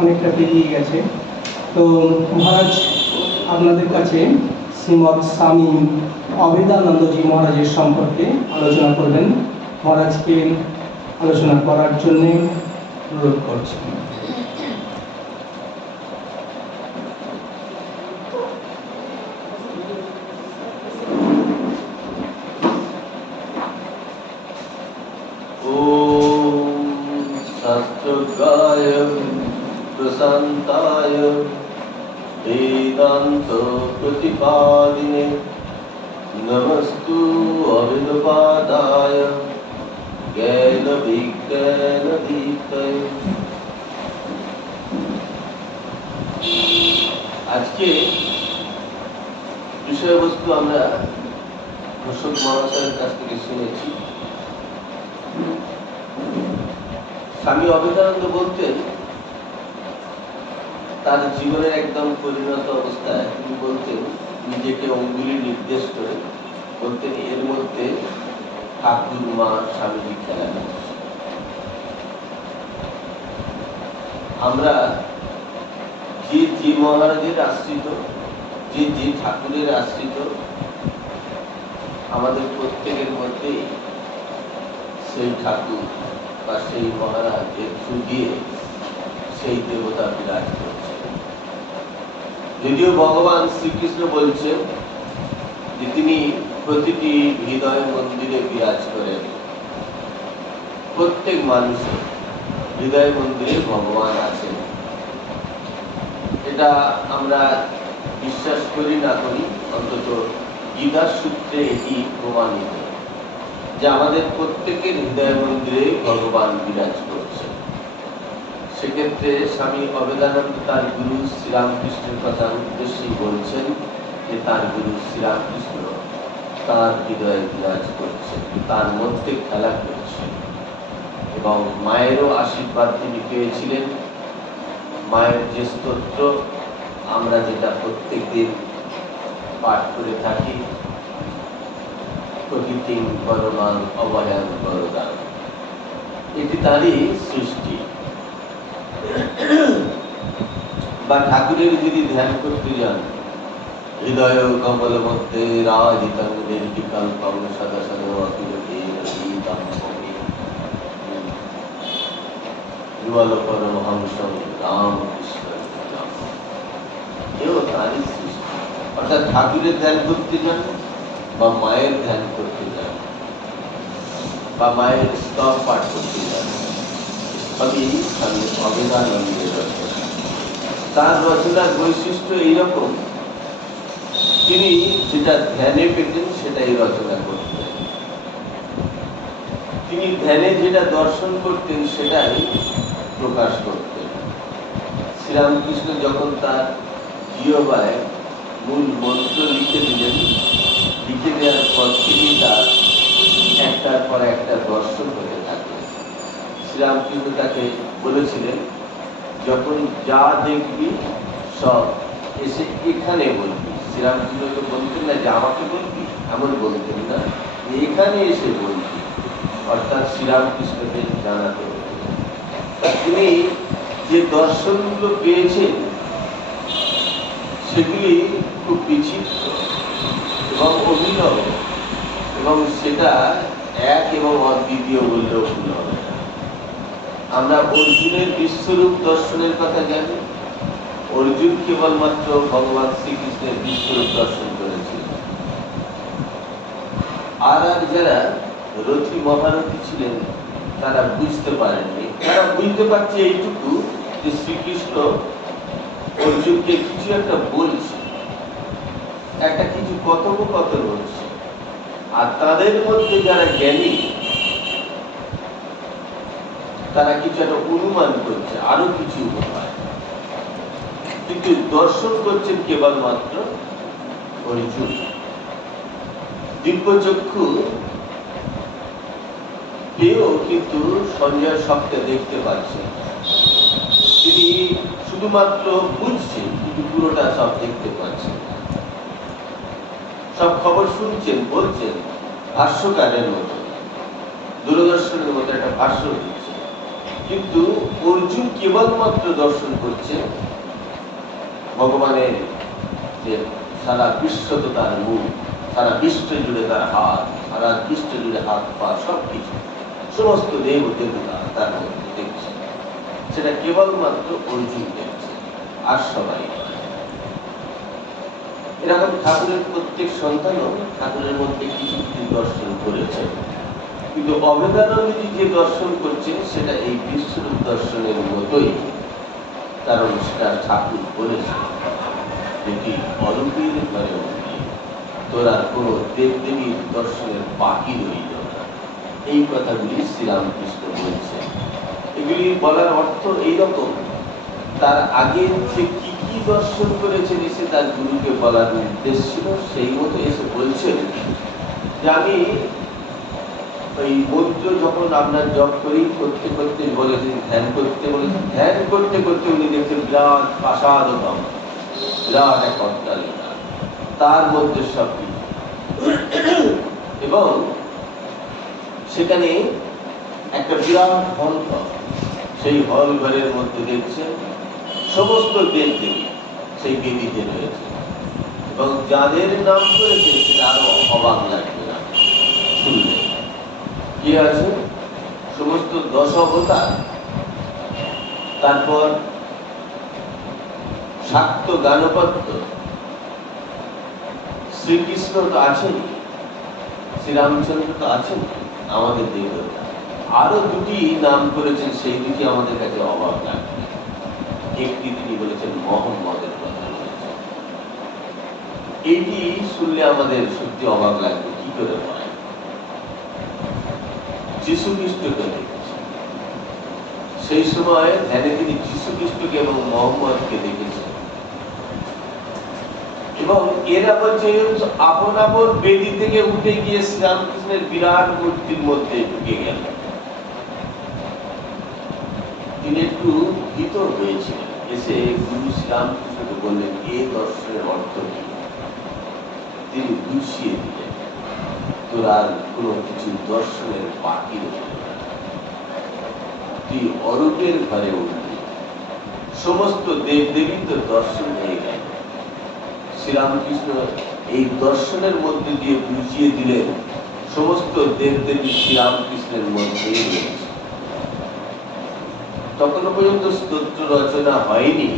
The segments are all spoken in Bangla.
অনেকটা পেরিয়ে গেছে। তো মহারাজ আপনাদের কাছে শ্রীমৎ স্বামী অভেদানন্দজি মহারাজের সম্পর্কে আলোচনা করবেন। মহারাজকে আলোচনা করার জন্যে অনুরোধ করছি। प्रशान्ताय वेदान्त प्रतिपादिने नमस्तु अभिनवादाय ज्ञान विज्ञान दीप्तये। আজকে বিষয়বস্তু আমরা ঘোষক মহাশয়ের কাছ থেকে শুনেছি। স্বামী অভেদানন্দ বলতেন তার জীবনের একদম পরিণত অবস্থায় তিনি বলতেন, নিজেকে অঙ্গুলি নির্দেশ করে বলতেন, এর মধ্যে ঠাকুর মা স্বামীজি খেলা করছে। আমরা যে যে মহারাজের আশ্রিত, যে যে ঠাকুরের আশ্রিত, আমাদের প্রত্যেকের মধ্যেই সেই ঠাকুর বা সেই মহারাজের থ্রু দিয়ে সেই দেবতা বিরাজ করছে। যদিও ভগবান শ্রীকৃষ্ণ বলছেন যে তিনি প্রতিটি হৃদয় মন্দিরে বিরাজ করেন, প্রত্যেক মানুষের হৃদয় মন্দিরে ভগবান আছেন। এটা আমরা বিশ্বাস করি না করি, অন্তত গীতার সূত্রে এটি প্রমাণিত যে আমাদের প্রত্যেকের হৃদয় মন্দিরে ভগবান বিরাজ করছে। সেক্ষেত্রে স্বামী অভেদানন্দ তার গুরু শ্রীরামকৃষ্ণের কথা উদ্দেশ্যেই বলছেন যে তার গুরু শ্রীরামকৃষ্ণ তার হৃদয়ে বিরাজ করছে, তার মধ্যে খেলা করছে। এবং মায়েরও আশীর্বাদ তিনি পেয়েছিলেন। মায়ের যে স্তোত্র আমরা যেটা প্রত্যেক দিন পাঠ করে থাকি, প্রকৃতিং পরমাং অভয়াং বরদান, এটি তারই সৃষ্টি। বা ঠাকুরের যদি ধ্যান করতে যান, হৃদয় কমল মধ্যে রাজিতং নির্বিকল্পং সদা সদা অখিলকেন গীতং ভবে যুগল পরমহংসং রামকৃষ্ণ, এও তারই সৃষ্টি। অর্থাৎ ঠাকুরের ধ্যান করতে যান বা মায়ের ধ্যান করতে যান বা মায়ের স্তব পাঠ করতে যান, সবই স্বামী অভেদানন্দের রচনা। তার রচনার বৈশিষ্ট্য এইরকম, তিনি যেটা ধ্যানে পেতেন সেটাই রচনা করতেন। তিনি ধ্যানে যেটা দর্শন করতেন সেটাই প্রকাশ করতেন। শ্রীরামকৃষ্ণ যখন তার জিহ্বায় মূল মন্ত্র লিখে দিলেন, লিখে দেওয়ার পর থেকে তার একটার পর একটা দর্শন হতে থাকে। শ্রীরামকৃষ্ণ তাকে বলেছিলেন, যখন যা দেখবি সব এসে এখানে বলবি। শ্রীরামকৃষ্ণকে বলতেন না যে আমাকে বলবি, এমন বলতেন না, এখানে এসে বলবি। অর্থাৎ শ্রীরামকৃষ্ণকে জানাতে বলতেন। তিনি যে দর্শনগুলো পেয়েছেন সেগুলি খুব বিচিত্র এবং অভিনব, এবং সেটা এক এবং অদ্বিতীয় বললেও ভুল হবে না। আমরা অর্জুনের বিশ্বরূপ দর্শনের কথা জানি। অর্জুন কেবলমাত্র ভগবান শ্রীকৃষ্ণের বিশ্বরূপ দর্শন করেছিল। আর যারা রথী মহারথী ছিলেন তারা বুঝতে পারেননি। তারা বুঝতে পারছে এইটুকু যে শ্রীকৃষ্ণ অর্জুনকে কিছু একটা বলছে, একটা কিছু কথোপকথন হচ্ছে। আর তাদের মধ্যে যারা জ্ঞানী তারা কিছু একটা অনুমান করছে, আরো কিছু উপায়, কিন্তু দর্শন করছেন কেবলমাত্র অর্জুন। দিব্যচক্ষু পেয়েও কিন্তু সঞ্জয় সবটা দেখতে পাচ্ছেন। তিনি শুধুমাত্র বুঝছেন, কিন্তু পুরোটা সব দেখতে পাচ্ছেন। সব খবর শুনছেন, বলছেন, ভাষ্যকারের মতো, দূরদর্শনের মতো একটা ভাষ্য দিচ্ছে, কিন্তু অর্জুন কেবলমাত্র দর্শন করছে ভগবানের যে সারা বিশ্ব তো তার মুখ, সারা বিশ্ব জুড়ে তার হাত, সারা বিশ্ব জুড়ে হাত পা সবকিছু, সমস্ত দেব দেবতা তার মধ্যে দেখছে। সেটা কেবলমাত্র অর্জুন দেখছে, আর সবাই নয়। এরকম ঠাকুরের প্রত্যেক সন্তানও ঠাকুরের মধ্যে কিছু কিছু দর্শন করেছে, কিন্তু অভেদানন্দজি যে দর্শন করছে সেটা এই বিশ্বরূপ দর্শনের মতোই। কারণ সেটা ঠাকুর বলেছে, যদি অলৌকিক ঘরে উঠলি তোরা কোনো দেবদেবীর দর্শনের বাকি রইল না। এই কথাগুলি শ্রীরামকৃষ্ণ বলছে। এগুলি বলার অর্থ এইরকম, তার আগে সে কি কি দর্শন করেছেন এসে তার গুরুকে বলার নির্দেশ ছিল, সেই মতো এসে বলছেন যে আমি ওই মন্ত্র যখন আপনার জপ করি করতে করতে বলেছেন, ধ্যান করতে বলেছেন, ধ্যান করতে করতে উনি দেখছেন বিরাট প্রাসাদতম, বিরাট এক অট্টালিকা, তার মধ্যে সব কিছু, এবং সেখানে একটা বিরাট হল ঘর, সেই হল ঘরের মধ্যে দেখছেন সমস্ত দেব দেবী সেই বেদিতে রয়েছে, এবং যাদের নাম করেছেন সেটা আরো অবাক লাগবে না শুনলে। কি আছে? সমস্ত 10 অবতার, তারপর শাক্ত গানপত্য, শ্রীকৃষ্ণ তো আছেন, শ্রীরামচন্দ্র তো আছেন, আমাদের দেবতা। আরো দুটি নাম করেছেন, সেই দুটি আমাদের কাছে অবাক লাগবে। একটি তিনি বলেছেন মোহাম্মদের কথা বলেছেন, এইটি শুনলে আমাদের সত্যি অবাক লাগবে। কি করে হয়? যীশু খ্রিস্টকে দেখেছেন, সেই সময় ধ্যানে তিনি যীশু খ্রিস্টকে এবং মোহাম্মদকে দেখেছেন, এবং এরা বলছে আপন আপন বেদি থেকে উঠে গিয়ে শ্রীরামকৃষ্ণের বিরাট মূর্তির মধ্যে ঢুকে গেল। তিনি একটু ভীত হয়েছিলেন, এসে গুরু শ্রীরামকৃষ্ণকে বললেন এই দর্শনের অর্থ কি। তিনি বুঝিয়ে দিলেন, তোর আর কোনো কিছু দর্শনের বাকি রইল না, তুই অরূপের ঘরে উঠলি, সমস্ত দেবদেবী তোর দর্শন হয়ে গেল। শ্রীরামকৃষ্ণ এই দর্শনের মধ্যে দিয়ে বুঝিয়ে দিলেন সমস্ত দেবদেবী শ্রীরামকৃষ্ণের মধ্যেই রয়েছে। তখনও পর্যন্ত স্তোত্র রচনা হয়নি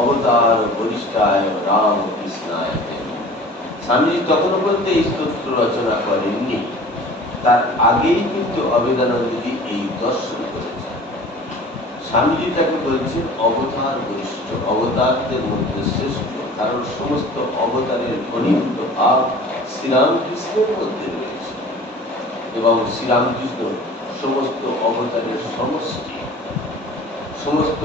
অবতার বরিষ্ঠায় রাম কৃষ্ণায়। স্বামীজি তখনও পর্যন্ত এই স্তোত্র রচনা করেননি, তার আগেই কিন্তু অভেদানন্দজি এই দর্শন করেছেন। স্বামীজি তাকে বলছেন অবতার বরিষ্ঠ, অবতারদের মধ্যে শ্রেষ্ঠ, কারণ সমস্ত অবতারের ঘনীভূত ভাব শ্রীরামকৃষ্ণের মধ্যে রয়েছে, এবং শ্রীরামকৃষ্ণ সমস্ত অবতারের সমষ্টি, সমস্ত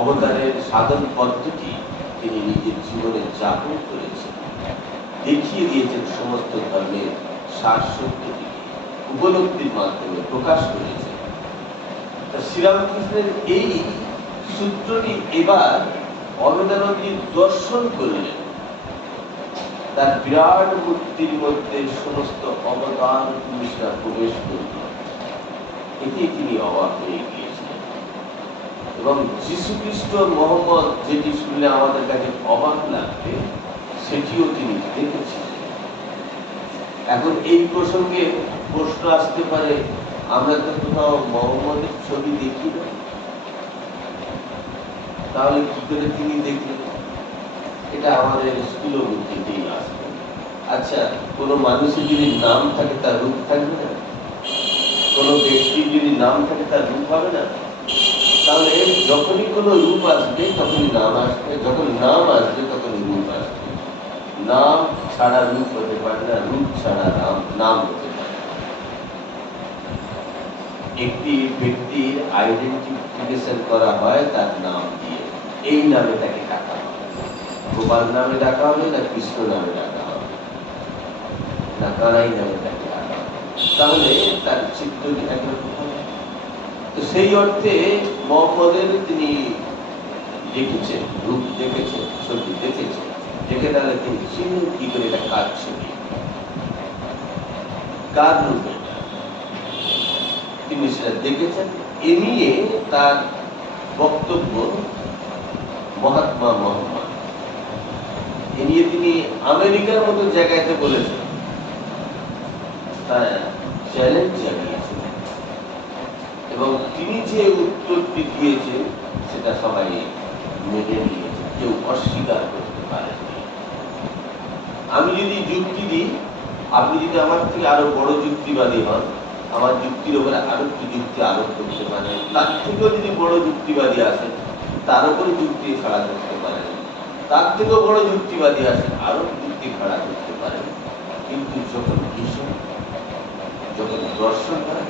অবতারের সাধন পদ্ধতি তিনি নিজের জীবনে যাপন করেছেন, দেখিয়ে দিয়েছেন সমস্ত ধর্মের সার সত্যটি উপলব্ধির মাধ্যমে প্রকাশ করেছেন। শ্রীরামকৃষ্ণের এই সূত্রটি এবার অভেদানন্দজি দর্শন করলেন, তার বিরাট মূর্তির মধ্যে সমস্ত অবতার পুরুষরা প্রবেশ করল। এটি তিনি অবাক হয়ে গিয়েছিলেন, এবং যীশু খ্রিস্ট মোহাম্মদ যেটি শুনলে আমাদের কাছে অবাক লাগবে সেটিও তিনি দেখেছিলেন। এখন এই প্রসঙ্গে প্রশ্ন আসতে পারে, আমরা তো কোথাও মোহাম্মদের ছবি দেখি না, তাহলে কি করে তিনি দেখলেন? এটা আমাদের স্থূল বুদ্ধিতেই আসবে। আচ্ছা, কোনো মানুষের যদি নাম থাকে তার রূপ থাকবে না? কোনো ব্যক্তির যদি নাম থাকে তার রূপ হবে না? তাহলে যখনই কোনো রূপ আসবে তখনই নাম আসবে, যখন নাম আসবে তখনই রূপ আসবে। নাম ছাড়া রূপ হতে পারে না, রূপ ছাড়া নাম হতে পারে না। একটি ব্যক্তির আইডেন্টিফিকেশন করা হয় তার নাম দিয়ে, এই নামে তাকে ডাকা হবে। গোপাল নামে ডাকা হবে না কৃষ্ণ নামে ডাকা হবে না কানাই নামে তাকে ডাকা হবে, তাহলে তার চিত্ত একরকম হবে। তো সেই অর্থে মোহাম্মদের তিনি দেখেছেন, রূপ দেখেছেন, ছবি দেখেছেন, দেখে তাহলে তিনি চিহ্ন কি করে এটা কার ছবি, কার রূপ এটা, তিনি সেটা দেখেছেন। এ নিয়ে তার বক্তব্য মহাত্মা মোহাম্মদ, এ নিয়ে তিনি আমেরিকার মতো জায়গাতে বলেছেন, তার চ্যালেঞ্জ জানিয়েছেন এবং তিনি যে উত্তরটি দিয়েছেন সেটা সবাই মেনে নিয়েছে, কেউ অস্বীকার করতে পারেনি। আমি যদি যুক্তি দিই, আপনি যদি আমার থেকে আরো বড় যুক্তিবাদী হন, আমার যুক্তির উপরে আরো একটি যুক্তি আরোপ করতে পারেন, তার থেকেও যদি বড় যুক্তিবাদী আসেন তার উপরে যুক্তি খাড়া করতে পারেন, তার থেকেও বড় যুক্তিবাদী আসেন আরো যুক্তি খাড়া করতে পারেন, কিন্তু যখন বিষয়, যখন দর্শন হয়,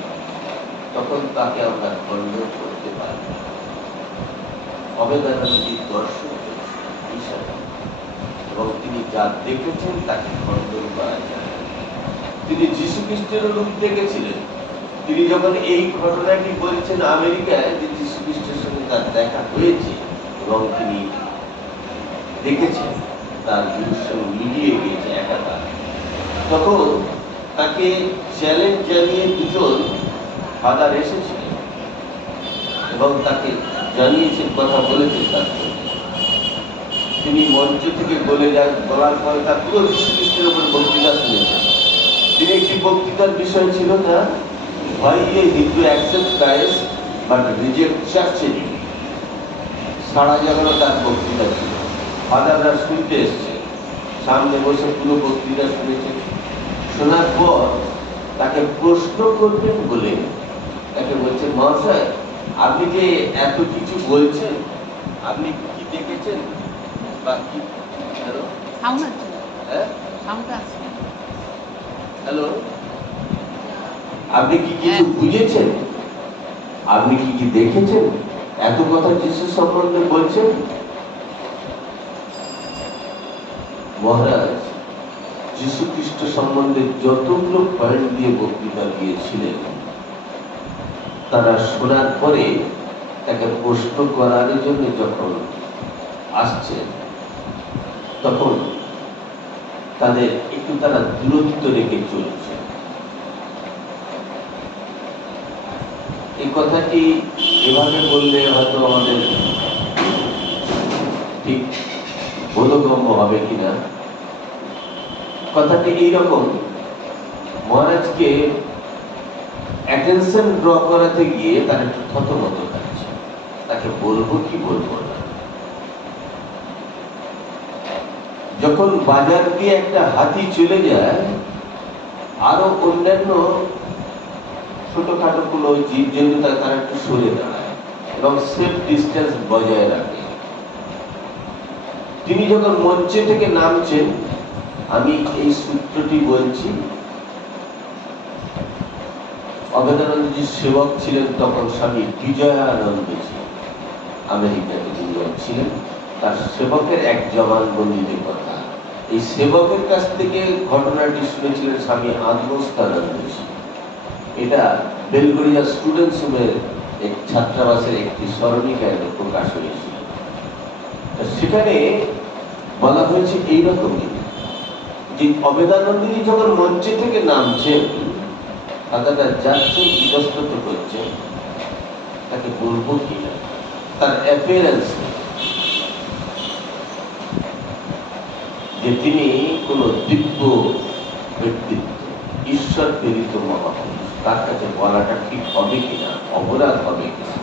তখন তাকে আমরা খণ্ডন করতে পারি। অবেদানন্দী দর্শন বিষয় এবং তিনি যা দেখেছেন তাকে খণ্ডন করা যায়। তিনি যীশু খ্রিস্টের রূপ দেখেছিলেন। তিনি যখন এই ঘটনাটি বলছেন আমেরিকায় যে যীশু খ্রিস্টের সঙ্গে তার দেখা হয়েছে এবং তিনি দেখেছেন তার জীবের সঙ্গে মিলিয়ে গিয়েছে একাকার, তখন তাকে চ্যালেঞ্জ জানিয়ে দুজন ফাদার এসেছিলেন এবং তাকে জানিয়েছেন, কথা বলেছেন তার সঙ্গে। তিনি মঞ্চ থেকে বলার পরে তার পুরো যীশু খ্রিস্টের উপর বক্তৃতা শুনেছেন। তিনি একটি বক্তৃতার বিষয় ছিল না why a Hindu accepts Christ but reject church anyway। সারা জাগানো তার বক্তৃতা ছিল, ফাদাররা শুনতে এসছে, সামনে বসে পুরো বক্তৃতা শুনেছেন। শোনার পর তাকে প্রশ্ন করবেন বলে তাকে বলছেন, মহাশয় আপনি যে এত কিছু বলছেন, আপনি কি দেখেছেন বা কি? হ্যালো হ্যালো, আপনি কি কিছু বুঝেছেন? আপনি কি কি দেখেছেন? এত কথা যিশু সম্বন্ধে বলছেন। মহারাজ যীশু খ্রিস্ট সম্বন্ধে যতগুলো পয়েন্ট দিয়ে বক্তৃতা দিয়েছিলেন, তারা শোনার পরে তাকে প্রশ্ন করার জন্য যখন আসছেন, তখন তাদের একটু তারা দূরত্ব রেখে চলছে। এই কথাটি এভাবে বললে হয়তো আমাদের ঠিক বোধগম্য হবে কিনা। কথাটি এইরকম, মহারাজকে অ্যাটেনশন ড্র করাতে গিয়ে তার একটু থতমত খাচ্ছে, তাকে বলবো কি বলবো না। যখন বাজার দিয়ে একটা হাতি চলে যায়, আরো অন্যান্য ছোটখাটো কোনো জীবজন্তু তারা একটু সরে দাঁড়ায় এবং সেফ ডিস্টেন্স বজায় রাখে। তিনি যখন মঞ্চে থেকে নামছেন, আমি এই সূত্রটি বলছি, অভেদানন্দজির সেবক ছিলেন তখন স্বামী বিজয়ানন্দজি, আমেরিকাতে যিনি ছিলেন, তার সেবকের এক জবানবন্দিতে কথা। এই সেবকের কাছ থেকে ঘটনাটি শুনেছিলেন স্বামী আত্মস্থানন্দজি। এটা বেলগড়িয়া স্টুডেন্টস হোমের এক ছাত্রাবাসের একটি স্মরণিকায় প্রকাশ হয়েছিল। সেখানে বলা হয়েছে এইরকমই যে অভেদানন্দজি যখন মঞ্চে থেকে নামছেন, দাদাটা যাচ্ছেন, ইতস্তত করছেন, তাকে বলবো কিনা, তার অ্যাপিয়ারেন্স যে তিনি কোন দিব্য ব্যক্তিত্ব, ঈশ্বর প্রেরিত মহাপুরুষ, তার কাছে বলাটা ঠিক হবে কিনা, অপরাধ হবে কিনা।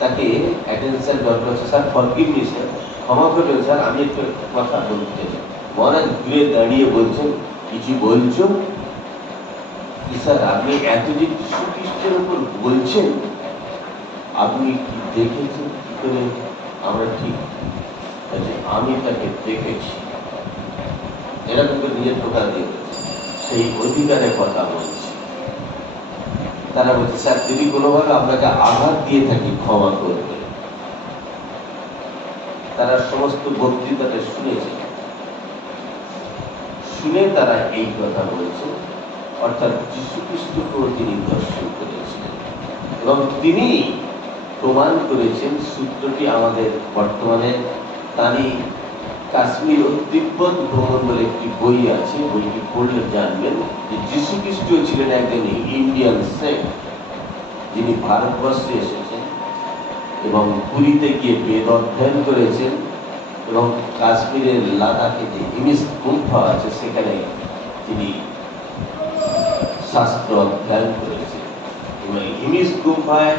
তাকে অ্যাটেনশন দরকার হচ্ছে, স্যার ফরগিভ মি স্যার, ক্ষমা করবেন স্যার, আমি একটু কথা বলতে চাই। মহারাজ ঘুরে দাঁড়িয়ে বলছেন, কিছু বলছো? স্যার আপনি এত যে যীশু খ্রিস্টের উপর বলছেন, আপনি কি দেখেছেন? কি করে আমরা ঠিক আমি তাকে দেখেছি, এরকম করে নিজের টোকা দিয়ে সেই অধিকারের কথা বলছি। তারা বলছে, স্যার যদি কোনোভাবে আপনাকে আঘাত দিয়ে থাকি ক্ষমা করবে। তারা সমস্ত বক্তৃতাটা শুনেছে, শুনে তারা এই কথা বলছে, অর্থাৎ যীশু খ্রিস্টকেও তিনি দর্শন করেছিলেন এবং তিনি প্রমাণ করেছেন। সূত্রটি আমাদের বর্তমানে তারই কাশ্মীর ও তিব্বত ভ্রমণ বলে একটি বই আছে, বইটি পড়লে জানবেন যে যীশু খ্রিস্ট ছিলেন একজন ইন্ডিয়ান সেক্ট। যিনি ভারতবর্ষে এসেছেন এবং পুরীতে গিয়ে বেদ অধ্যয়ন করেছেন এবং কাশ্মীরের লাদাখে যে হিমিস গুম্ফা আছে সেখানে তিনি শাস্ত্র অধ্যয়ন করেছেন এবং হিমিস গুম্ফায়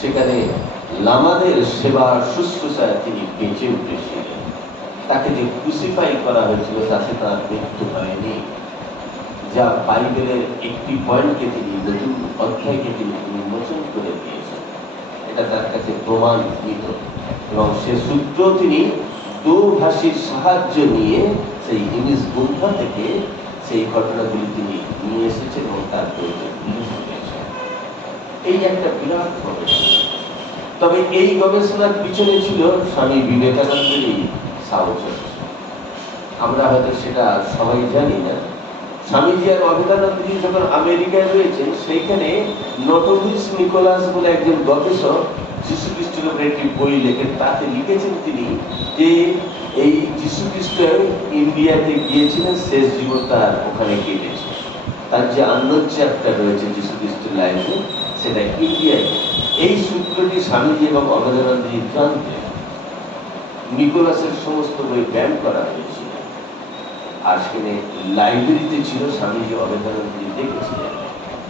সেখানে লামাদের সেবা শুশ্রূষায় তিনি বেঁচে উঠেছিলেন। তাকে যে ক্রুসিফাই করা হয়েছিল তাতে তার মৃত্যু হয়নি, যা বাইবেলের একটি পয়েন্টকে তিনি নতুন অধ্যায়কে তিনি উন্মোচন করে দিয়েছেন। এটা তার কাছে প্রমাণিত এবং সে সূত্র তিনি দোভাষীর সাহায্য নিয়ে সেই হিমিস গুম্ফা থেকে সেই ঘটনাগুলি তিনি নিয়ে এসেছেন এবং তার বইতে উল্লেখ করেছেন। এই একটা বিরাট গবেষণা। তবে এই গবেষণার পিছনে ছিল স্বামী বিবেকানন্দেরই সাহচর্য। আমরা হয়তো সেটা সবাই জানি না। স্বামীজি আর অভেদানন্দজি যখন আমেরিকায় রয়েছেন, সেইখানে নটোভিস নিকোলাস বলে একজন গবেষক যীশু খ্রিস্টের উপরে একটি বই লেখেন। তাতে লিখেছেন তিনি যে এই যীশু খ্রিস্ট ইন্ডিয়াতে গিয়েছিলেন, শেষ জীবন তার ওখানে কেটেছে। তার যে আন্নোন চ্যাপ্টার রয়েছে যীশু খ্রিস্টের লাইফে, সেটা ইন্ডিয়ায়। এই সূত্রটি স্বামীজি এবং অভেদানন্দজি জানতেন। নিকোলাসের সমস্ত বই ব্যান করা হয়েছিল, আর সেখানে লাইব্রেরিতে ছিল, স্বামীজি অভেদানন্দজি দেখেছিলেন।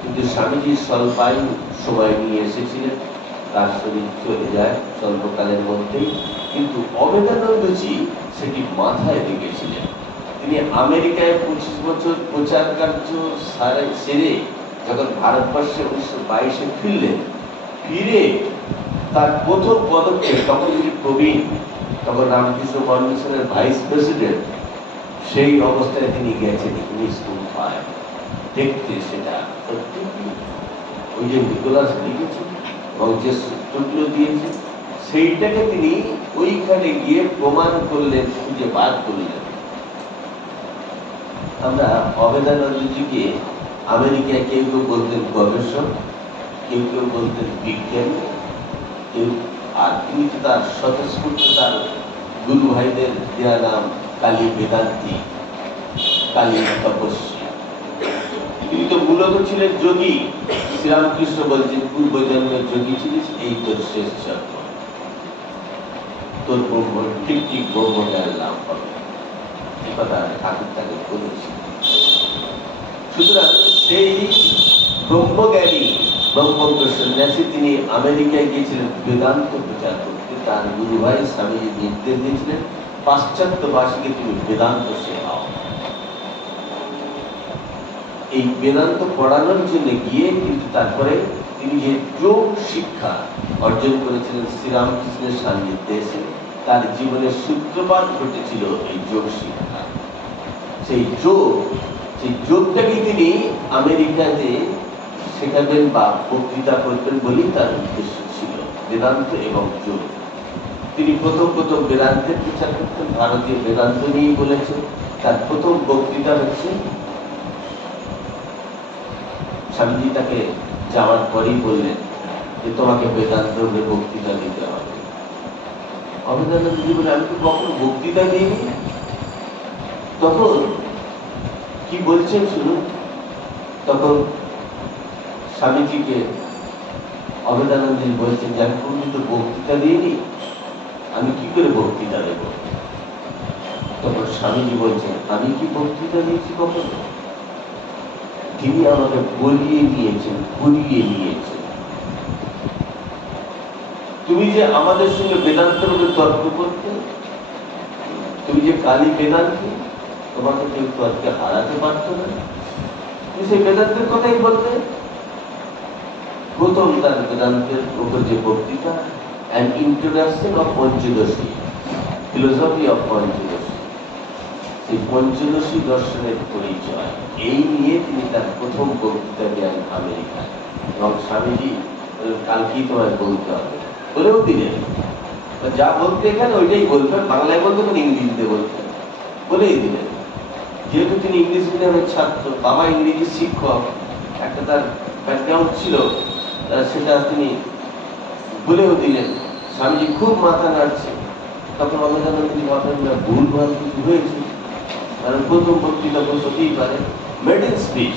কিন্তু স্বামীজি স্বল্পায়ু সময় নিয়ে এসেছিলেন, তার শরীর চলে যায় স্বল্পকালের মধ্যেই। কিন্তু অভেদানন্দজি সেটি মাথায় রেখেছিলেন। তিনি আমেরিকায় 25 বছর প্রচার কার্য সেরে যখন ভারতবর্ষে 1922-এ ফিরলেন, ফিরে তার প্রথম পদক্ষেপ, তখন তিনি প্রবীণ, তখন রামকৃষ্ণ ফাউন্ডেশনের ভাইস প্রেসিডেন্ট, সেই অবস্থায় তিনি গেছেন হিমিস গুম্ফায় দেখতে। সেটা সত্যি ওই যে নিকোলাস লিখেছেন এবং যে সূত্রগুলো দিয়েছে, সেইটাকে তিনি ওইখানে গিয়ে প্রমাণ করলেন, খুঁজে বার করলেন। আমরা অভেদানন্দজিকে আমেরিকায় কেউ কেউ বলতেন গবেষক, কেউ কেউ বলতেন বিজ্ঞানী, কেউ, আর তিনি তো তার স্বতঃস্ফূর্ত তার গুরু ভাইদের দেওয়া নাম কালী বেদান্তি, কালী তপস্বী। তিনি তো মূলত ছিলেন যোগী। শ্রীরামকৃষ্ণ বলছেন, পূর্বজন্মের যোগী ছিলিস, এই তোর শেষ জন্ম, তোর ব্রহ্ম ঠিক ঠিক ব্রহ্মজ্ঞান লাভ হবে। এই কথা ঠাকুর তাকে বলেছি। সুতরাং সেই ব্রহ্মজ্ঞানী ব্রহ্মজ্ঞ সন্ন্যাসী তিনি আমেরিকায় গিয়েছিলেন বেদান্ত প্রচার করতে। তার গুরু ভাই স্বামীজি নির্দেশ দিয়েছিলেন, পাশ্চাত্যবাসীকে তুমি বেদান্ত শেখাও। এই বেদান্ত পড়ানোর জন্য গিয়ে কিন্তু তারপরে তিনি যে যোগ শিক্ষা অর্জন করেছিলেন শ্রীরামকৃষ্ণের সান্নিধ্যে এসে, তার জীবনের সূত্রপাত ঘটেছিল এই যোগ শিক্ষা। সেই যোগটাকে তিনি আমেরিকাতে শেখাবেন বা বক্তৃতা করবেন বলেই তার উদ্দেশ্য ছিল, বেদান্ত এবং যোগ। তিনি প্রথম বেদান্তের প্রচার করতেন, ভারতীয় বেদান্ত নিয়েই বলেছেন। তার প্রথম বক্তৃতা হচ্ছে, স্বামীজি তাকে যাওয়ার পরেই বললেন যে তোমাকে বেদান্ত বক্তৃতা দিতে হবে। অভেদানন্দজি বলে, আমি তো কখনো বক্তৃতা দিইনি। তখন কি বলছেন শুনুন। তখন স্বামীজিকে অভেদানন্দজি বলছেন যে আমি কোনদিন তো বক্তৃতা দিইনি, আমি কি করে বক্তৃতা দেব? তখন স্বামীজি বলছেন, আমি কি বক্তৃতা দিয়েছি কখনো? তিনি আমাকে বলিয়ে নিয়েছেন, ঘুরিয়ে নিয়েছেন। তুমি যে আমাদের সঙ্গে বেদান্তের উপরে তর্ক করতে, তুমি যে কালী বেদান্তি, তোমাকে কেউ তর্কে হারাতে পারত না। তুমি সেই বেদান্তের কথাই বলতে। প্রথম তার বেদান্তের উপর যে বক্তৃতা, an introduction of Panchadashi, philosophy of Panchadashi, সেই পঞ্চদশী দর্শনের পরিচয়, এই নিয়ে তিনি তার প্রথম বক্তৃতা দেন আমেরিকায়। এবং স্বামীজি কালকেই তোমায় বলতে হবে বলেও দিলেন। যা বলতে এখানে ওইটাই বলবেন, বাংলায় বলতে পারেন, ইংরেজিতে বলতেন, বলেই দিলেন। যেহেতু তিনি ইংলিশ মিডিয়ামের ছাত্র, বাবা ইংরেজি শিক্ষক, একটা তার ব্যাকগ্রাউন্ড ছিল, সেটা তিনি বলেও দিলেন। স্বামীজি খুব মাথা নাড়ছে। তখন অভেদানন্দজি ভাবলেন না, ভুলভাল কিছু হয়েছে, কারণ প্রথম বক্তৃতা বলতেই পারে, মেড ইন স্পিচ।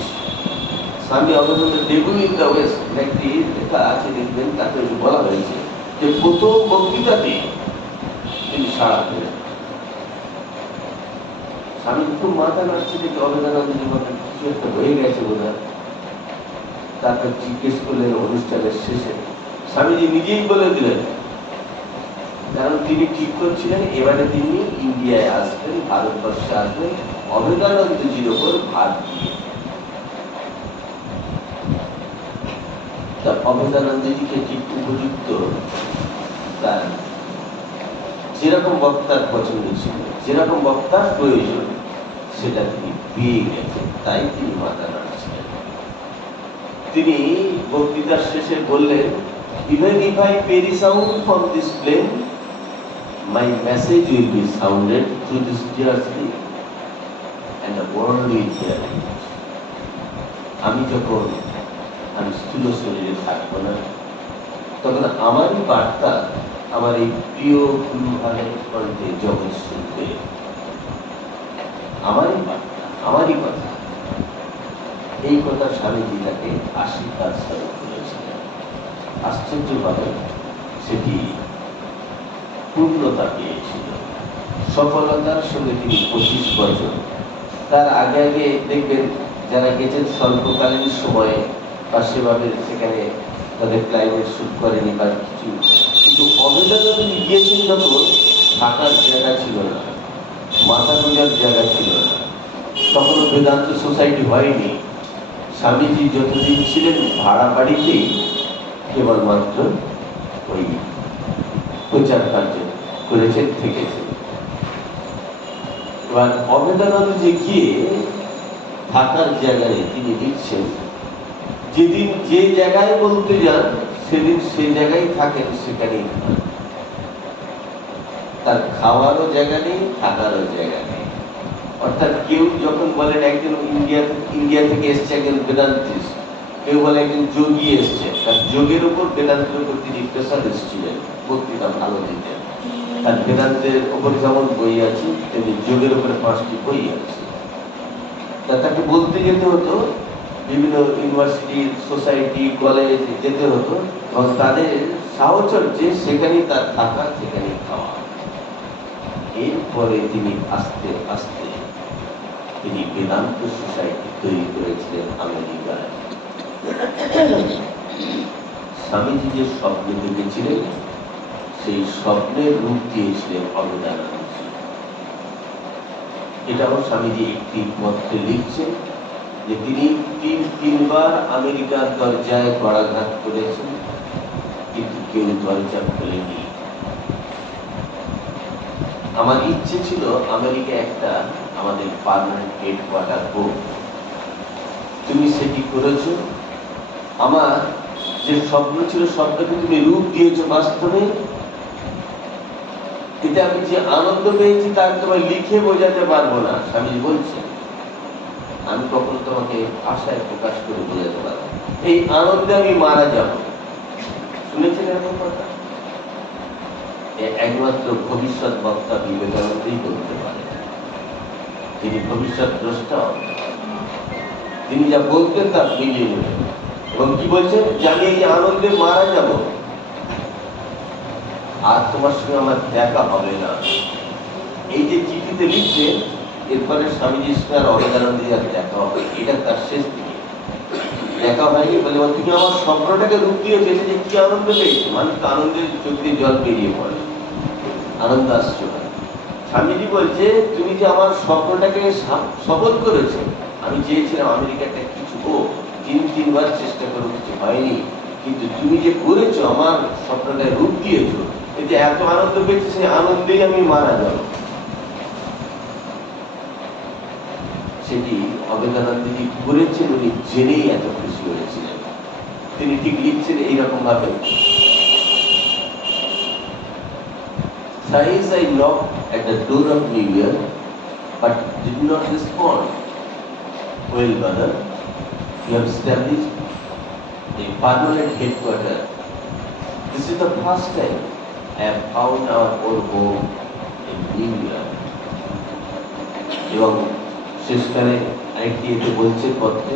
স্বামী অবদান ডেবুল ইন দ্য ওয়েস্ট একটি লেখা আছে, দেখবেন তাতে বলা হয়েছে যে প্রথম বক্তৃতাতে তিনি সাড়া পেলেন। স্বামী খুব মাথা নাড়ছে যে অবদানন্দজি মধ্যে কিছু একটা হয়ে গেছে বোধ হয়। তারপর জিজ্ঞেস করলেন অনুষ্ঠানের শেষে, স্বামীজি নিজেই বলে দিলেন, কারণ তিনি ঠিক করছিলেন এবারে তিনি ইন্ডিয়ায় আসবেন, ভারতবর্ষে আসবেন অভেদানন্দজির ওপর ভার দিয়ে। তা অভেদানন্দজিকে ঠিক উপযুক্ত তার যেরকম বক্তার পছন্দ ছিল, যেরকম বক্তার প্রয়োজন সেটা তিনি পেয়ে গেছেন, তাই তিনি মাথা নাড়ছিলেন। তিনি বক্তৃতার শেষে বললেন, even if I perish out from this plane, my message will be sounded through this dear city and the world will hear it. আমি যখন স্থূল শরীরে থাকবো না, তখন আমারই বার্তা আমার এই প্রিয় গুরুভাইয়ের কণ্ঠে জগৎ শুনবে। আমারই বার্তা, আমারই কথা। এই কথা স্বামীজি তাকে আশীর্বাদ স্বরূপ করেছিলেন। আশ্চর্যভাবে সেটি পূর্ণতা পেয়েছিল। সফলতার সঙ্গে তিনি 25 বছর, তার আগে আগে দেখবেন যারা গেছেন স্বল্পকালীন সময়ে বা সেভাবে সেখানে তাদের ক্লাইমেট শুট করেনি বা কিছু, কিন্তু অভেদানন্দজি গিয়েছেন যখন থাকার জায়গা ছিল না, মাথা গোজার জায়গা ছিল না, তখনও বেদান্ত সোসাইটি হয়নি। স্বামীজি যতদিন ছিলেন ভাড়া বাড়িতেই কেবলমাত্র ওই প্রচার কার্য করেছেন, থেকেছেন। এবার অভেদানন্দজি গিয়ে থাকার জায়গায় তিনি লিখছেন, যেদিন যে জায়গায় বলতে যান সেদিন সে জায়গায় থাকেন, সেখানেই থাকেন। তার খাওয়ারও জায়গা নেই, থাকারও জায়গা নেই। অর্থাৎ কেউ যখন বলেন একজন ইন্ডিয়া থেকে এসছে একজন বেদান্তিস্ট, কেউ বলে একজন যোগী এসছে, তার যোগের উপর বেদান্তের উপর তিনি স্পেশালিস্ট ছিলেন, বক্তৃতা ভালো দিতেন। তার বেদান্তের উপর যেমন বই আছে তেমনি যোগের উপরে 5টি বই আছে। তাকে বলতে যেতে হতো বিভিন্ন ইউনিভার্সিটি, সোসাইটি, কলেজ যেতে হতো, এবং তাদের সাহচর্যে সেখানেই তার থাকা, সেখানেই খাওয়া। এরপরে তিনি আস্তে আস্তে তিনি বেদান্ত সোসাইটি তৈরি করেছিলেন আমেরিকায়। স্বামীজি যে স্বপ্ন দেখেছিলেন সেই স্বপ্নের রূপ দিয়েছিলেন অভেদানন্দজি। এটাও স্বামীজি একটি পত্রে লিখছেন যে তিনি তিনবার আমেরিকার দরজায় কড়াঘাত করেছেন, কিন্তু কেউ দরজা খোলেনি। আমার ইচ্ছে ছিল আমেরিকা একটা আমাদের পার্মানেন্ট হেডকোয়ার্টার হোক। তুমি সেটি করেছো। আমার যে স্বপ্ন ছিল স্বপ্নকে তুমি রূপ দিয়েছো বাস্তবে। এতে আমি যে আনন্দ পেয়েছি তা তোমায় লিখে বোঝাতে পারবো না। স্বামীজি বলছেন, আমি কখনো তোমাকে ভাষায় প্রকাশ করে বোঝাতে পারবো। এই আনন্দে আমি মারা যাব। শুনেছেন এরকম কথা? একমাত্র ভবিষ্যৎ বক্তা বিবেকানন্দই বলতে পারে। তিনি ভবিষ্যৎ দ্রষ্টা, তিনি যা বলতেন তা মিলিয়ে নেবেন। এবং কি বলছেন, জানি এই আনন্দে মারা যাব, আর তোমার সঙ্গে আমার দেখা হবে না। এই যে চিঠিতে লিখছেন, এরপরে স্বামীজির সঙ্গে আর অভেদানন্দজি আর দেখা হবে, এটা তার শেষ দিকে। দেখা হয়নি বলে তুমি আমার স্বপ্নটাকে রূপ দিয়ে বেঁচে যে কি আনন্দ পেয়েছে। মানুষ তো আনন্দের চোখ দিয়ে জল বেরিয়ে পড়ে, আনন্দ আসছে। স্বামীজি বলছে, তুমি যে আমার স্বপ্নটাকে শপথ করেছো, আমি চেয়েছিলাম আমেরিকাটা কিছু হোক, তিনবার চেষ্টা করে কিছু হয়নি, কিন্তু তুমি যে করেছো, আমার স্বপ্নটাকে রূপ দিয়েছো, এতে এত আনন্দ পেয়েছে, সেই আনন্দেই আমি মারা যাব। সেটি অভেদানন্দজি করেছেন, উনি জেনেই এত খুশি হয়েছিলেন। তিনি ঠিক লিখছেন এইরকম ভাবে, thrice I knocked at the door of New York, but did not respond. Well, brother, you have established a permanent headquarters. This is the first time I have found our old home in New York. এবং শেষকালে আরেকটি এতে বলছে পত্রে,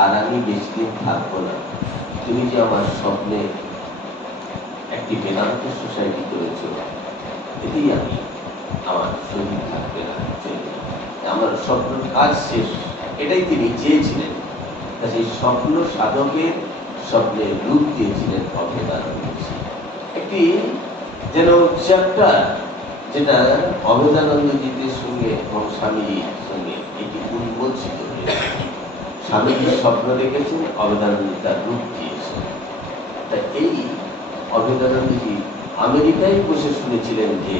আর আমি বেশি দিন থাকবো না, তুমি যে আমার স্বপ্নে একটি বেদান্ত সোসাইটি করেছো, এতেই আমি আমার শরীর থাকবে না, চলে যাবে। আমার স্বপ্নের কাজ শেষ, এটাই তিনি চেয়েছিলেন। তা সেই স্বপ্ন সাধকের স্বপ্নে রূপ দিয়েছিলেন অভেদানন্দ। একটি যেন চ্যাপ্টার যেটা অভেদানন্দজির সঙ্গে এবং স্বামীজির সঙ্গে এটি উন্মোচিত হয়েছে। স্বামীজি স্বপ্ন দেখেছেন, অভেদানন্দ তার রূপ দিয়েছেন। তা এই অভেদানন্দজি আমেরিকায় বসে শুনেছিলেন যে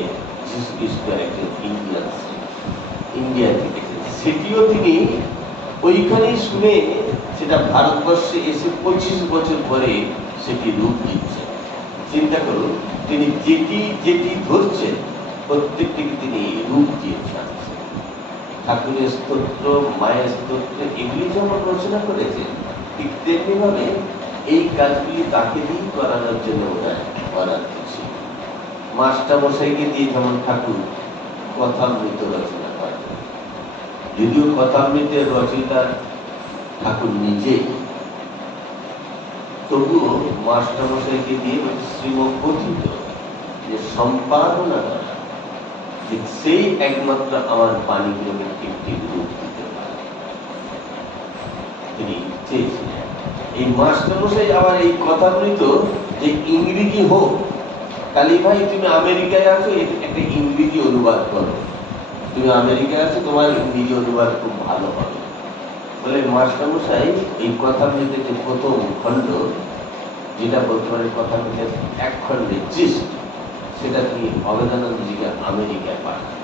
যীশু খ্রিস্ট একজন ইন্ডিয়ান, ইন্ডিয়া থেকে, সেটিও তিনি ওইখানেই শুনে সেটা ভারতবর্ষে এসে 25 বছর পরে সেটি রূপ দিচ্ছেন। চিন্তা করুন, তিনি যেটি যেটি ধরছেন প্রত্যেকটিকে তিনি রূপ দিয়ে ছাড়ছেন। ঠাকুরের স্তোত্র, মায়ের স্তোত্র এগুলি যেমন রচনা করেছেন, ঠিক তেমনি ভাবে এই কাজগুলি তাকে দিয়েই করানোর জন্য ওরা করার ছিল। মাস্টারমশাইকে দিয়ে যেমন ঠাকুর কথামৃত রচনা করেন, যদিও কথামৃতের রচয়িতা ঠাকুর নিজেই, তবুও মাস্টারমশাইকে দিয়ে শ্রীমকথিত যে সম্পাদনা করা, সেই একমাত্র আমার বাণীগুলোকে ঠিক ঠিক রূপ দিতে পারে তিনি চেয়েছিলেন। এই মাস্টারমশাই আবার এই কথামৃত যে ইংরেজি হোক, কালী ভাই তুমি আমেরিকায় আছো, একটা ইংরেজি অনুবাদ করো, তুমি আমেরিকায় আছো, তোমার ইংরেজি অনুবাদ খুব ভালো হবে বলে মাস্টারমশাই এই কথামৃতের যে প্রথম খণ্ড, যেটা বর্তমানে কথামৃতের এক খণ্ডের জিস্ট, সেটা তিনি অভেদানন্দজিকে আমেরিকায় পাঠান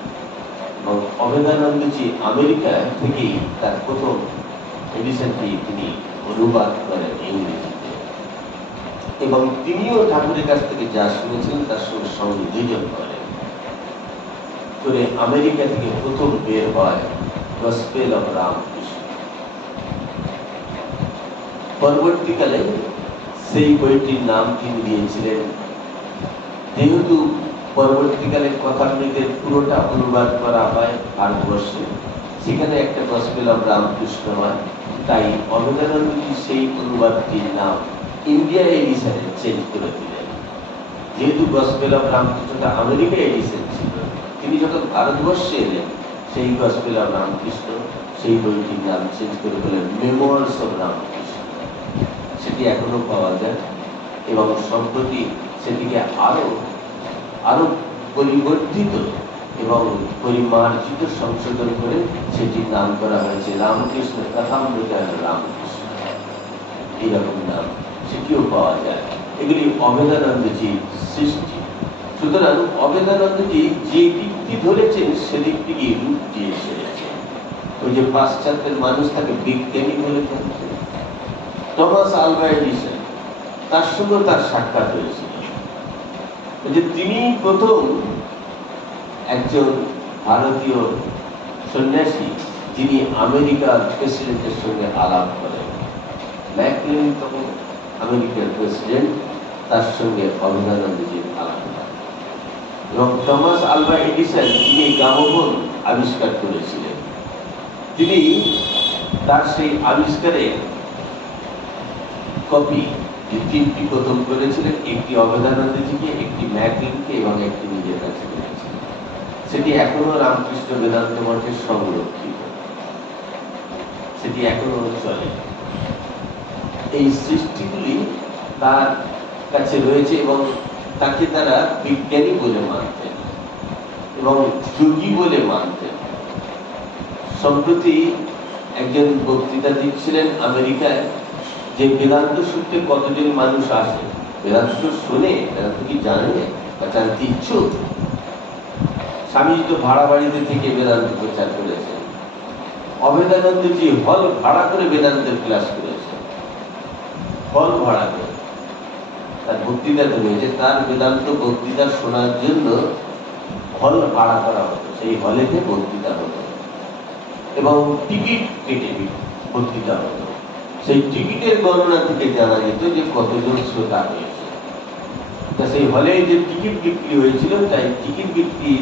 এবং অভেদানন্দজি আমেরিকা থেকেই তার প্রথম এডিশনটি তিনি অনুবাদ করেন ইংরেজিতে, এবং তিনিও ঠাকুরের কাছ থেকে যা শুনেছিলেন তার সঙ্গে সংযোজন করেন করে আমেরিকা থেকে প্রথম বের হয় গসপেল অফ রামকৃষ্ণ। পরবর্তীকালে সেই বইটির নাম তিনি দিয়েছিলেন, যেহেতু পরবর্তীকালে কথামৃতের পুরোটা অনুবাদ করা হয় ভারতবর্ষে, সেখানে একটা গসপেল অফ রামকৃষ্ণ হয়, তাই অভেদানন্দজি সেই অনুবাদটির নাম ইন্ডিয়া এডিশনে চেঞ্জ করে দিলেন। যেহেতু গসপেল অফ রামকৃষ্ণটা আমেরিকা এডিশন ছিল, তিনি যখন ভারতবর্ষে এলেন, সেই গসপেল অফ রামকৃষ্ণ সেই বইটির নাম চেঞ্জ করে দিলেন মেমোয়ার্স অফ রামকৃষ্ণ। সেটি এখনো পাওয়া যায় এবং সম্প্রতি সেটিকে আরো আরো পরিবর্তিত এবং পরিমার্জিত সংশোধন করে সেটির নাম করা হয়েছে রামকৃষ্ণ কথামৃত রামকৃষ্ণ, এইরকম নাম সেটিও পাওয়া যায়। এগুলি অভেদানন্দজির সৃষ্টি। সুতরাং অভেদানন্দজি যে দিকটি ধরেছেন সেদিকটিকে রূপ দিয়ে ছেড়েছেন। ওই যে পাশ্চাত্যের মানুষ তাকে বিজ্ঞানী বলে থাকতেন, টমাস আলভা এডিসন, তার সঙ্গে তার সাক্ষাৎ হয়েছিল যে তিনি প্রথম একজন ভারতীয় সন্ন্যাসী যিনি আমেরিকার প্রেসিডেন্টের সঙ্গে আলাপ করেন। ম্যাকক্লিন তখন আমেরিকার প্রেসিডেন্ট, তার সঙ্গে অভেদানন্দজির আলাপ হয়। এবং টমাস আলভা এডিসন যিনি গ্রামোফোন আবিষ্কার করেছিলেন, তিনি তার সেই আবিষ্কারের কপি যে তিনটি প্রথম করেছিলেন, একটি অভেদানন্দজিকে, একটি ম্যাকক্লিনকে এবং একটি নিজের কাছে করেছিলেন। সেটি এখনো রামকৃষ্ণ বেদান্ত মঠে সংরক্ষিত, সেটি এখনো চলে। এই সৃষ্টিগুলি তার কাছে রয়েছে এবং তাকে তারা বিজ্ঞানী বলে মানতেন এবং যোগী বলে মানতেন। সম্প্রতি একজন বক্তৃতা দিচ্ছিলেন আমেরিকায়, যে বেদান্ত শুনতে কতজন মানুষ আসে, বেদান্ত শোনে, বেদান্ত কি জানে বা জানতে ইচ্ছুক। স্বামীজি তো ভাড়া বাড়িতে থেকে বেদান্ত প্রচার করেছেন, অভেদানন্দজি হল ভাড়া করে বেদান্তের ক্লাস করেছেন, হল ভাড়া করে। তার বক্তৃতা হয়েছে, তার বেদান্ত বক্তৃতা শোনার জন্য হল ভাড়া করা হতো, সেই হলেতে বক্তৃতা হতো এবং টিকিট কেটে বক্তৃতা হতো। সেই টিকিটের গণনা থেকে জানা যেত যে কতজন শ্রোতা হয়েছে। তা সেই হলে যে টিকিট বিক্রি হয়েছিল, তাই টিকিট বিক্রি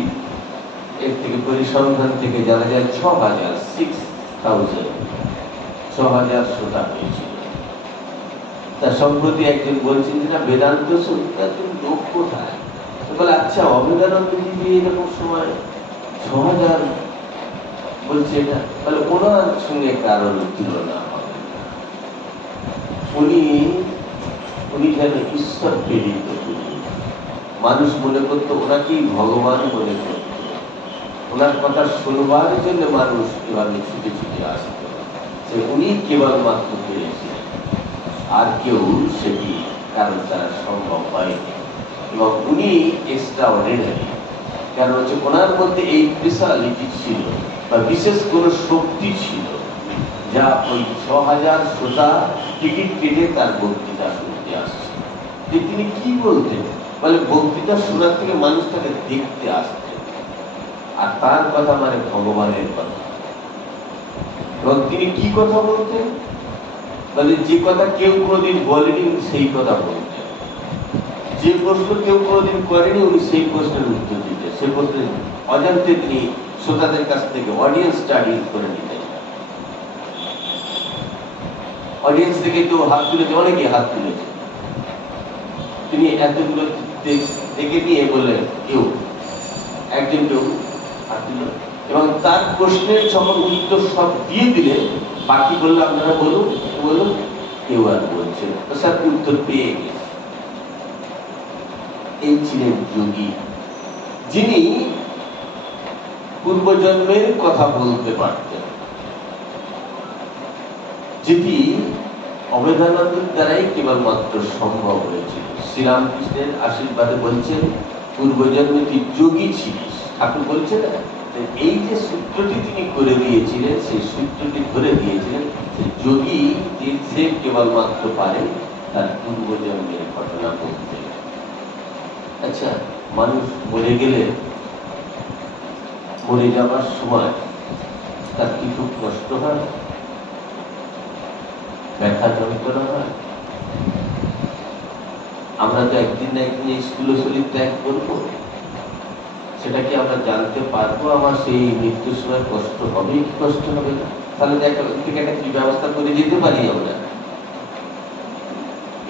এর থেকে পরিসংখ্যান থেকে জানা যায় 6,000 6,000 শ্রোতা হয়েছিল। তা সম্প্রতি একজন বলছেন যে না বেদান্ত শ্রোতা তুমি লোক কোথায়? বলে আচ্ছা অভেদানন্দজি যে এরকম সময় 6,000 বলছে, এটা বলে ওনার সঙ্গে কারোর তুলনা হবে না। উনি যেন ঈশ্বর প্রেরিত পুরুষ। মানুষ মনে করতো ওনাকেই ভগবান মনে করত। ওনার কথা শুনবার জন্য মানুষ এভাবে ছুটে ছুটে আসত। উনি কেবলমাত্র পেরেছিলেন, আর কেউ সেটি কারণ তারা সম্ভব হয়নি। এবং উনি এক্সট্রা অর্ডিনারি, কারণ হচ্ছে ওনার মধ্যে এই স্পেশালিটি ছিল বা বিশেষ কোনো শক্তি ছিল, যা ওই 6,000 শ্রোতা টিকিট কেটে তার বক্তৃতা শুনতে আসছে। যে তিনি কি বলতেন, বলে বক্তৃতা শোনার থেকে মানুষ তাকে দেখতে আসতেন, আর তার কথা মানে ভগবানের কথা। এবং তিনি কি কথা বলতেন, বলে যে কথা কেউ কোনোদিন বলেনি উনি সেই কথা বলতেন, যে প্রশ্ন কেউ কোনোদিন করেনি উনি সেই প্রশ্নের উত্তর দিতেন। সে প্রশ্নের অজান্তে তিনি শ্রোতাদের কাছ থেকে অডিয়েন্স স্টাডি করে নিতেন। অডিয়েন্স থেকে কেউ হাত তুলেছে, অনেকে হাত তুলেছে, তিনি এতগুলো দেখে নিয়ে বললেন কেউ একজন কেউ হাত তুলল এবং তার প্রশ্নের যখন উত্তর সব দিয়ে দিলেন, বাকি বললো আপনারা বলুন বলুন, কেউ আর বলছেন তো স্যার উত্তর পেয়ে গেছে। এই ছিলেন যোগী, যিনি পূর্বজন্মের কথা বলতে পারতেন, যেটি অভেদানন্দের দ্বারাই কেবলমাত্র সম্ভব হয়েছিল। শ্রীরামকৃষ্ণের আশীর্বাদে বলছেন পূর্বজন্মে তুই যোগী ছিলিস। ঠাকুর বলছেন এই যে সূত্রটি তিনি করে দিয়েছিলেন, সেই সূত্রটি ধরে দিয়েছিলেন যোগী যে সে কেবলমাত্র পারে তার পূর্বজন্মের ঘটনা বলতে। আচ্ছা, মানুষ মরে গেলে মরে যাবার সময় তার কি খুব কষ্ট হয়, ব্যথা যন্ত্রণা হয়? আমরা তো একদিন না একদিন স্কুল শরীর ত্যাগ করবো, সেটা কি আমরা জানতে পারবো? আমার সেই মৃত্যুর সময় কষ্ট হবে কি কষ্ট হবে না? তাহলে থেকে একটা কি ব্যবস্থা করে যেতে পারি আমরা?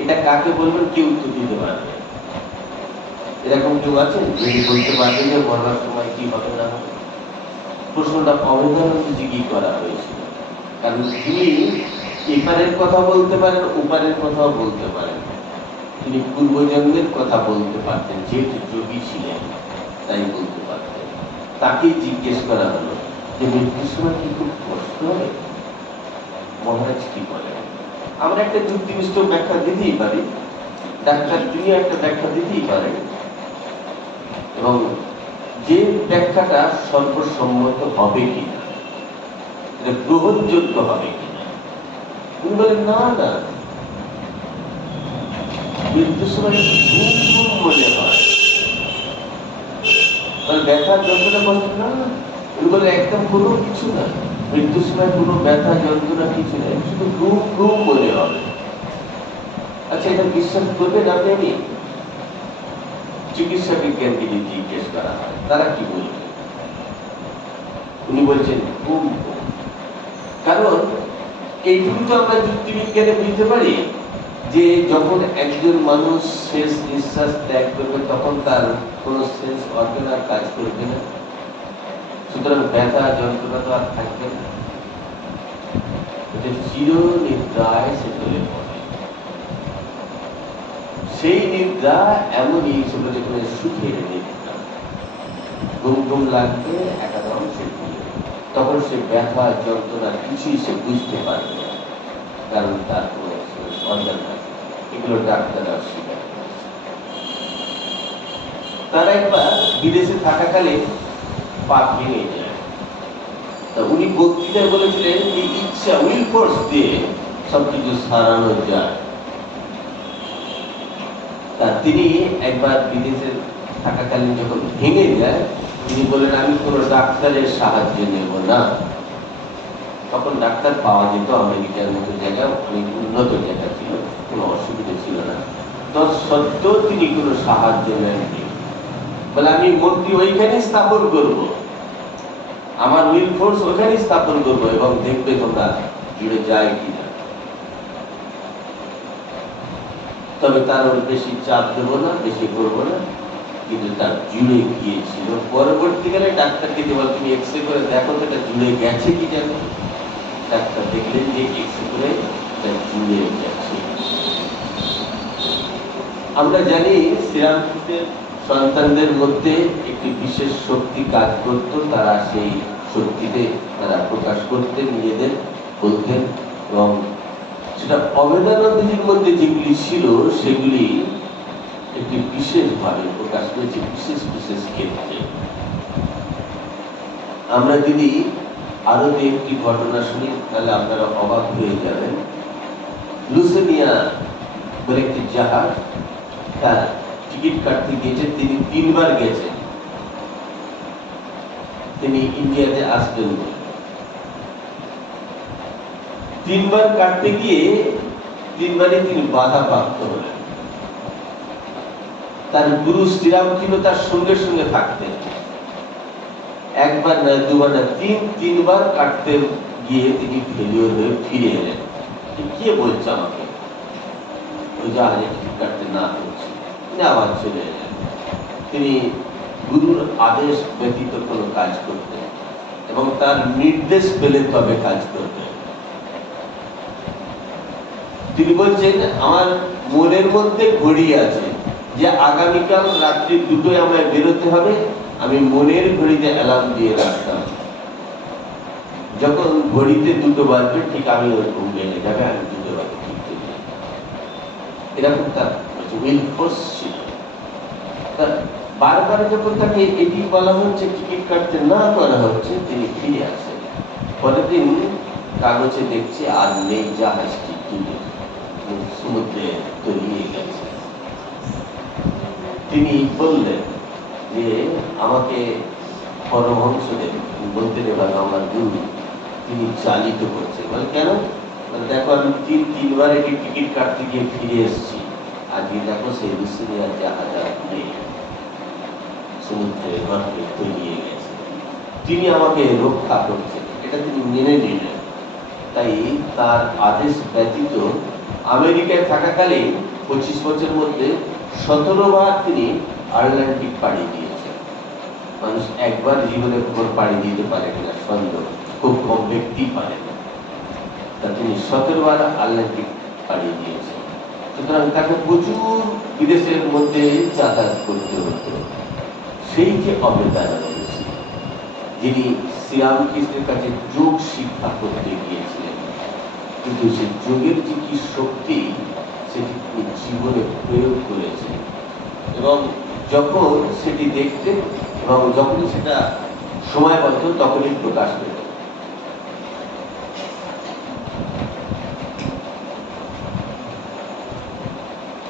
এটা কাকে বলবেন কেউ উত্তর দিতে পারবে? এরকম কেউ আছে যদি বলতে পারবেন যে মরার সময় কি হবে না হবে? প্রশ্নটা অভেদানন্দজি কি করা হয়েছিল, কারণ তিনি এপারের কথা বলতে পারেন, ওপারের কথাও বলতে পারেন। তিনি পূর্বজন্মের কথা বলতে পারতেন, যেহেতু যোগী ছিলেন তাই বলতে পারতেন। তাকে জিজ্ঞেস করা হলো যে মৃত্যুর সময় কি খুব কষ্ট হবে? মহারাজ কি বলেন? আমরা একটা যুক্তিনিষ্ঠ ব্যাখ্যা দিতেই পারি, ডাক্তার তিনি একটা ব্যাখ্যা দিতেই পারেন, এবং যে ব্যাখ্যাটা সর্বসম্মত হবে কিনা, গ্রহণযোগ্য হবে কিনা। উনি বলেন না না, মৃত্যুর সময় ঘুম ঘুম মনে হয়, ব্যথার যন্ত্রণা কষ্ট না। উনি বলে একদম কোনো কিছু না, মৃত্যুর সময় কোনো ব্যথা যন্ত্রণা কিছু নেই, শুধু ঘুম ঘুম মনে হবে। আচ্ছা, এটা বিশ্বাস করবেন আপনি? আমি চিকিৎসা বিজ্ঞানকে যদি জিজ্ঞেস করা হয় তারা কি বলবে? উনি বলছেন ঘুম ঘুম। কারণ এইটুকু তো আমরা যুক্তি বিজ্ঞানে বুঝতে পারি যে যখন একজন মানুষ শেষ নিঃশ্বাস ত্যাগ করবে তখন তার কোনো সেন্স অর্গান আর কাজ করবে না, সুতরাং ব্যথা যন্ত্রণা তো আর থাকবে না, চির নিদ্রায় সে চলে পড়ে। সেই নিদ্রা এমনই হিসেবে যেখানে সুখের নিদ্রা, ঘুম ঘুম লাগবে একাদম সে ঘুমে, তখন সে ব্যথা যন্ত্রণা কিছুই সে বুঝতে পারবে না, কারণ তার কোনো অর্গান নাই। এগুলো ডাক্তাররা স্বীকার করেছে। তারা একবার বিদেশে থাকাকালে পা ভেঙে যায়, তা উনি বক্তৃতায় বলেছিলেন যে ইচ্ছা উইল ফোর্স দিয়ে সবকিছু সারানো যায়। তা তিনি একবার বিদেশে থাকাকালীন যখন ভেঙে যায়, তিনি বলেন আমি কোনো ডাক্তারের সাহায্য নেব না। তখন ডাক্তার পাওয়া যেত, আমেরিকার মতো জায়গা অনেক উন্নত জায়গা ছিল, কোনো অসুবিধা ছিল না। তৎসত্ত্বেও তিনি কোনো সাহায্য নেননি। বলে আমি মূর্তি ওইখানে স্থাপন করব, আমার উইল ফোর্স ওইখানে স্থাপন করব, এবং দেখবে তোমরা জুড়ে যায় কিনা। তবে তার ওর বেশি চাপ দেবো না, বেশি করবো না, কিন্তু তার জুড়ে গিয়েছিল। পরবর্তীকালে ডাক্তারকে যে বল তুমি এক্সরে করে দেখো তো এটা জুড়ে গেছে কি জানো। ডাক্তার দেখলেন যে এক্সরে করে এটা জুড়ে গেছে। আমরা জানি শ্রীরামকৃষ্ণের সন্তানদের মধ্যে একটি বিশেষ শক্তি কাজ করত, তারা সেই শক্তিতে তারা প্রকাশ করতেন, নিজেদের বলতেন, এবং সেটা অভেদানন্দজির মধ্যে যেগুলি ছিল সেগুলি একটি বিশেষভাবে প্রকাশ পেয়েছে বিশেষ বিশেষ ক্ষেত্রে। আমরা যদি আরো একটি ঘটনা শুনি তাহলে আপনারা অবাক হয়ে যাবেন। লুসেনিয়া বলে একটি জাহাজ, তার টিকিট কাটতে গিয়েছে, তিনি 3 বার গেছেন, তিনি ইন্ডিয়াতে আসবেন বলে। 3 বার কাটতে গিয়ে 3 বারই তিনি বাধা প্রাপ্ত হলেন। তার গুরু শ্রীরামকৃষ্ণ তার সঙ্গে সঙ্গে থাকতেন। 1 বার না 2 বার না 3 বার কাটতে গিয়ে তিনি ফেলিওর হয়ে ফিরে এলেন। কে বলছে আমাকে ওই জাহাজে টিকিট কাটতে না হচ্ছে, তিনি আবার চলে এলেন। তিনি গুরুর আদেশ ব্যতীত কোনো কাজ করতেন এবং তার নির্দেশ পেলে তবে কাজ করতেন। তিনি বলছেন আমার মনের মধ্যে ঘড়ি আছে যে আগামীকাল রাত্রি 2টোয় আমায় বেরোতে হবে, আমি মনের ঘড়িতে অ্যালার্ম দিয়ে রাখতাম, যখন ঘড়িতে 2টো বাজবে ঠিক আমি ওর ঘুম ভেঙে যাবে, আমি 2টো বাজে ঠিক চলে যাবো। এরকম তার উইল ফোর্স ছিল। বারবার যখন তাকে এটি বলা হচ্ছে, টিকিট কাটতে না করা হচ্ছে, তিনি ফিরে আসেন। পরের দিন কাগজে দেখছে আর নেই, জাহাজটি ডুবে সমুদ্রে তলিয়ে গেছে। তিনি বললেন যে আমাকে পরমহংসদেব বলতে এবার আমার গুরু তিনি চালিত করছে। বলে কেন? দেখো আমি 3বার এটি টিকিট কাটতে গিয়ে ফিরে এসেছি, আজকে দেখো সেই লুসেনিয়ার জাহাজ আর নেই, সমুদ্রে গর্ভে তলিয়ে গেছে। তিনি আমাকে রক্ষা করছেন, এটা তিনি মেনে নিলেন। তাই তার আদেশ ব্যতীত আমেরিকায় থাকাকালে 25 বছরের মধ্যে 17 বার তিনি আটলান্টিক পাড়ি দিয়েছেন। মানুষ একবার জীবনে পাড়ি দিতে পারে কিনা সন্দেহ, খুব কম ব্যক্তি পারে না। তা তিনি 17 বার আটলান্টিক পাড়ি দিয়েছেন। সুতরাং তাকে প্রচুর বিদেশের মধ্যে যাতায়াত করতে হতো। সেই যে অভেদানন্দ যিনি শ্রীরামকৃষ্ণের কাছে যোগ শিক্ষা করতে গিয়েছিলেন, কিন্তু সেই যোগের যে কি শক্তি সেটি তিনি জীবনে প্রয়োগ করেছেন, এবং যখন সেটি দেখতেন এবং যখনই সেটা সময় পেত তখনই প্রকাশ পেত।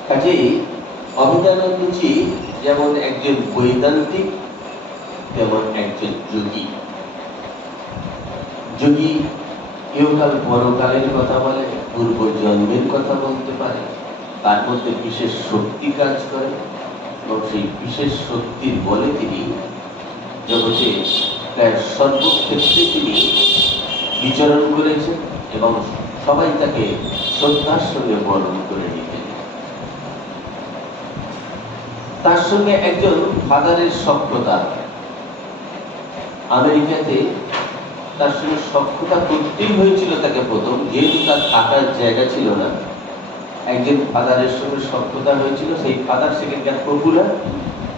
কাজেই অভেদানন্দজি যেমন একজন বৈদান্তিক তেমন একজন যোগী। যোগী ইহকাল পরকালের কথা বলে, পূর্ব জন্মের কথা বলতে পারে, তার মধ্যে বিশেষ শক্তি কাজ করে এবং সেই বিশেষ শক্তির বলে তিনি জগতে প্রায় সর্বক্ষেত্রে তিনি বিচরণ করেছেন এবং সবাই তাকে শ্রদ্ধার সঙ্গে বরণ করে নিতেন। তার সঙ্গে একজন ফাদারের সখ্যতা, আমেরিকাতে তার সঙ্গে সখ্যতা করতেই হয়েছিল তাকে প্রথম, যেহেতু তার থাকার জায়গা ছিল না। একজন ফাদারের সঙ্গে সখ্যতা হয়েছিল, সেই ফাদার সেখানকার পপুলার,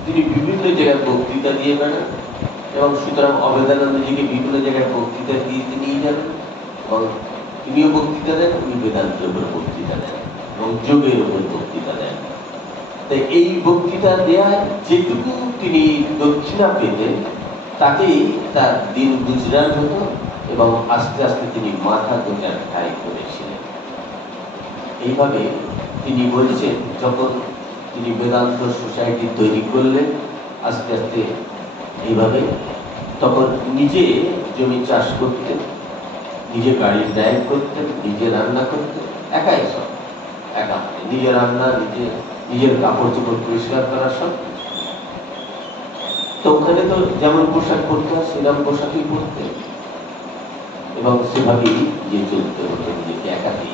তিনি বিভিন্ন জায়গায় বক্তৃতা দিয়ে বেড়ান এবং সুতরাং অভেদানন্দজিকে বিভিন্ন জায়গায় বক্তৃতা দিয়ে নিয়ে যাবেন এবং তিনিও বক্তৃতা দেন, উনি বেদান্তের উপর বক্তৃতা দেন এবং যোগের উপর বক্তৃতা দেন। তাই এই বক্তৃতা দেওয়ার যেটুকু তিনি দক্ষিণা পেতেন তাতেই তার দিন গুজরান হতো এবং আস্তে আস্তে তিনি মাথা গোজার ঠাঁই করেছিলেন। এইভাবে তিনি বলছেন যখন তিনি বেদান্ত সোসাইটি তৈরি করলেন আস্তে আস্তে এইভাবে, তখন নিজে জমি চাষ করতেন, নিজে গাড়ির ড্রাইভ করতেন, নিজে রান্না করতেন, একাই সব, একা নিজে রান্না, নিজের কাপড় চোপড় পরিষ্কার করা সব। তো ওখানে তো যেমন পোশাক পরতে হয় সেরকম পোশাকই পরতেন এবং সেভাবেই যে চলতে হতো নিজেকে একাকি।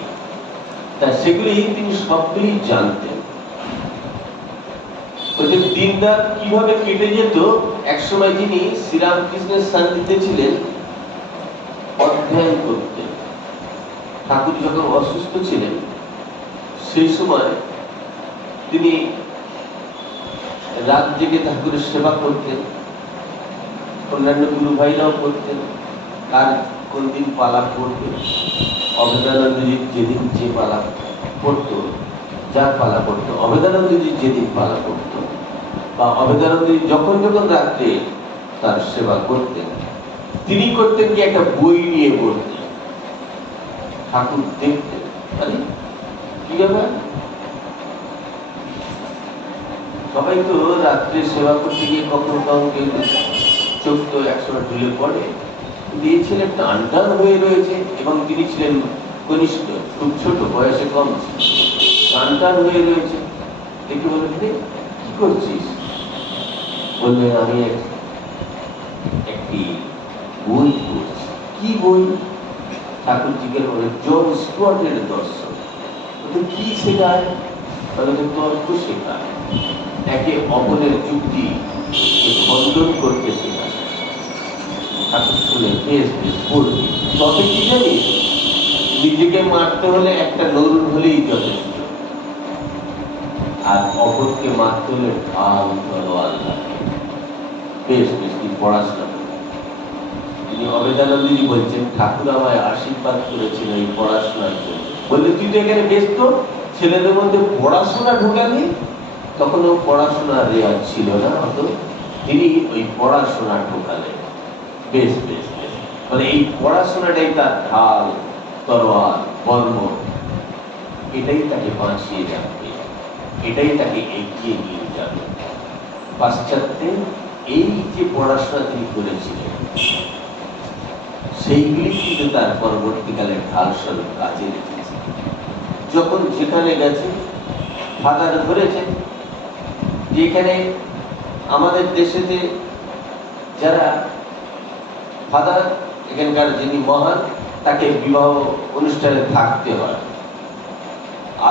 তা সেগুলি তিনি সবগুলি জানতেন। ওদের দিনরাত কিভাবে কেটে যেত, একসময় তিনি শ্রীরামকৃষ্ণের সান্নিধ্যে ছিলেন, অধ্যয়ন করতেন। ঠাকুর যখন অসুস্থ ছিলেন সেই সময় তিনি রাত জেগে ঠাকুরের সেবা করতেন, অন্যান্য গুরু ভাইরাও করতেন। কার কোন দিন পালা পড়বে, অভেদানন্দজি যেদিন যে পালা পড়তো, যার পালা পড়তো, অভেদানন্দজি যেদিন পালা পড়তো, বা অভেদানন্দজি যখন যখন রাত্রে তার সেবা করতেন, তিনি করতেন কি একটা বই নিয়ে পড়তেন, ঠাকুর দেখতেন। মানে কি ব্যাপার, সবাই তো রাত্রে সেবা করতে গিয়ে কখনো কখনো কেউ চোখ তো একসময় ঢুলে পড়ে, কিন্তু এই ছেলে টান টান হয়ে রয়েছে, এবং তিনি ছিলেন কনিষ্ঠ, খুব ছোট, বয়সে কম ছিল, টান টান হয়ে রয়েছে। দেখে বলে, কি করছিস? বললেন, আমি একটি বই পড়ছি। কি বই? ঠাকুর জিজ্ঞেস করে, জন স্টুয়ার্টের দর্শন। কি শেখায়? বলে, তর্ক শেখায়, একে অপরের যুক্তি খণ্ডন করতে শেখায়। ঠাকুর শুনে, বেশ বেশ পড়বি, তবে কি জানিস, নিজেকে মারতে হলে একটা নরুন হলেই যথেষ্ট, আর অপরকে মারতে হলে ঢাল তলোয়ার লাগে। বেশ বেশ, তুই পড়াশোনা করবি। তিনি অভেদানন্দজি বলছেন, ঠাকুর আমায় আশীর্বাদ করেছিল এই পড়াশোনার জন্য। বললে, তুই তো এখানে ব্যস্ত, ছেলেদের মধ্যে পড়াশোনা ঢুকালি। তখন ও পড়াশোনার রেওয়াজ ছিল না অত, তিনি ওই পড়াশোনা ঢোকালেন। বেশ বেশ বেশ, মানে এই পড়াশোনাটাই তার ঢাল, তরোয়াল, বর্ম, এটাই তাকে বাঁচিয়ে রাখবে, এটাই তাকে এগিয়ে নিয়ে যাবে। পাশ্চাত্যে এই যে পড়াশোনা তিনি করেছিলেন, সেইগুলি কিন্তু তার পরবর্তীকালে ঢাল স্বরূপ কাজে রেখেছে। যখন যেখানে গেছে, ফাদার ধরেছেন, যেখানে আমাদের দেশেতে যারা ফাদার, এখানকার যিনি মহান, তাকে বিবাহ অনুষ্ঠানে থাকতে হয়।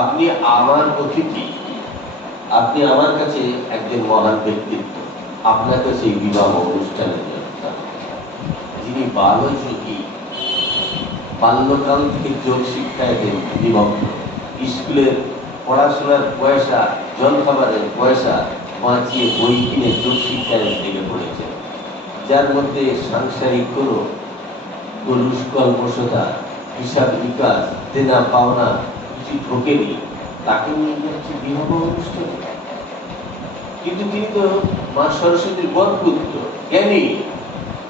আপনি আমার অতিথি, আপনি আমার কাছে একজন মহান ব্যক্তিত্ব, আপনাকে সেই বিবাহ অনুষ্ঠানে যেতে হবে। যিনি বালযোগী, বাল্যকাল থেকে যোগ শিক্ষায় নিমগ্ন, স্কুলের পড়াশোনার পয়সা, জলখাবারের পয়সা বাঁচিয়ে বই কিনে যোগ শিক্ষায় লেগে পড়েছেন, যার মধ্যে সাংসারিক কোনো দুষ্কর্মশতা, হিসাব নিকাশ, দেনা পাওনা কিছু ঢোকেনি, তাকে নিয়ে যাচ্ছে বিবাহ অনুষ্ঠানে। কিন্তু তিনি তো মা সরস্বতীর বরপুত্র, জ্ঞানী,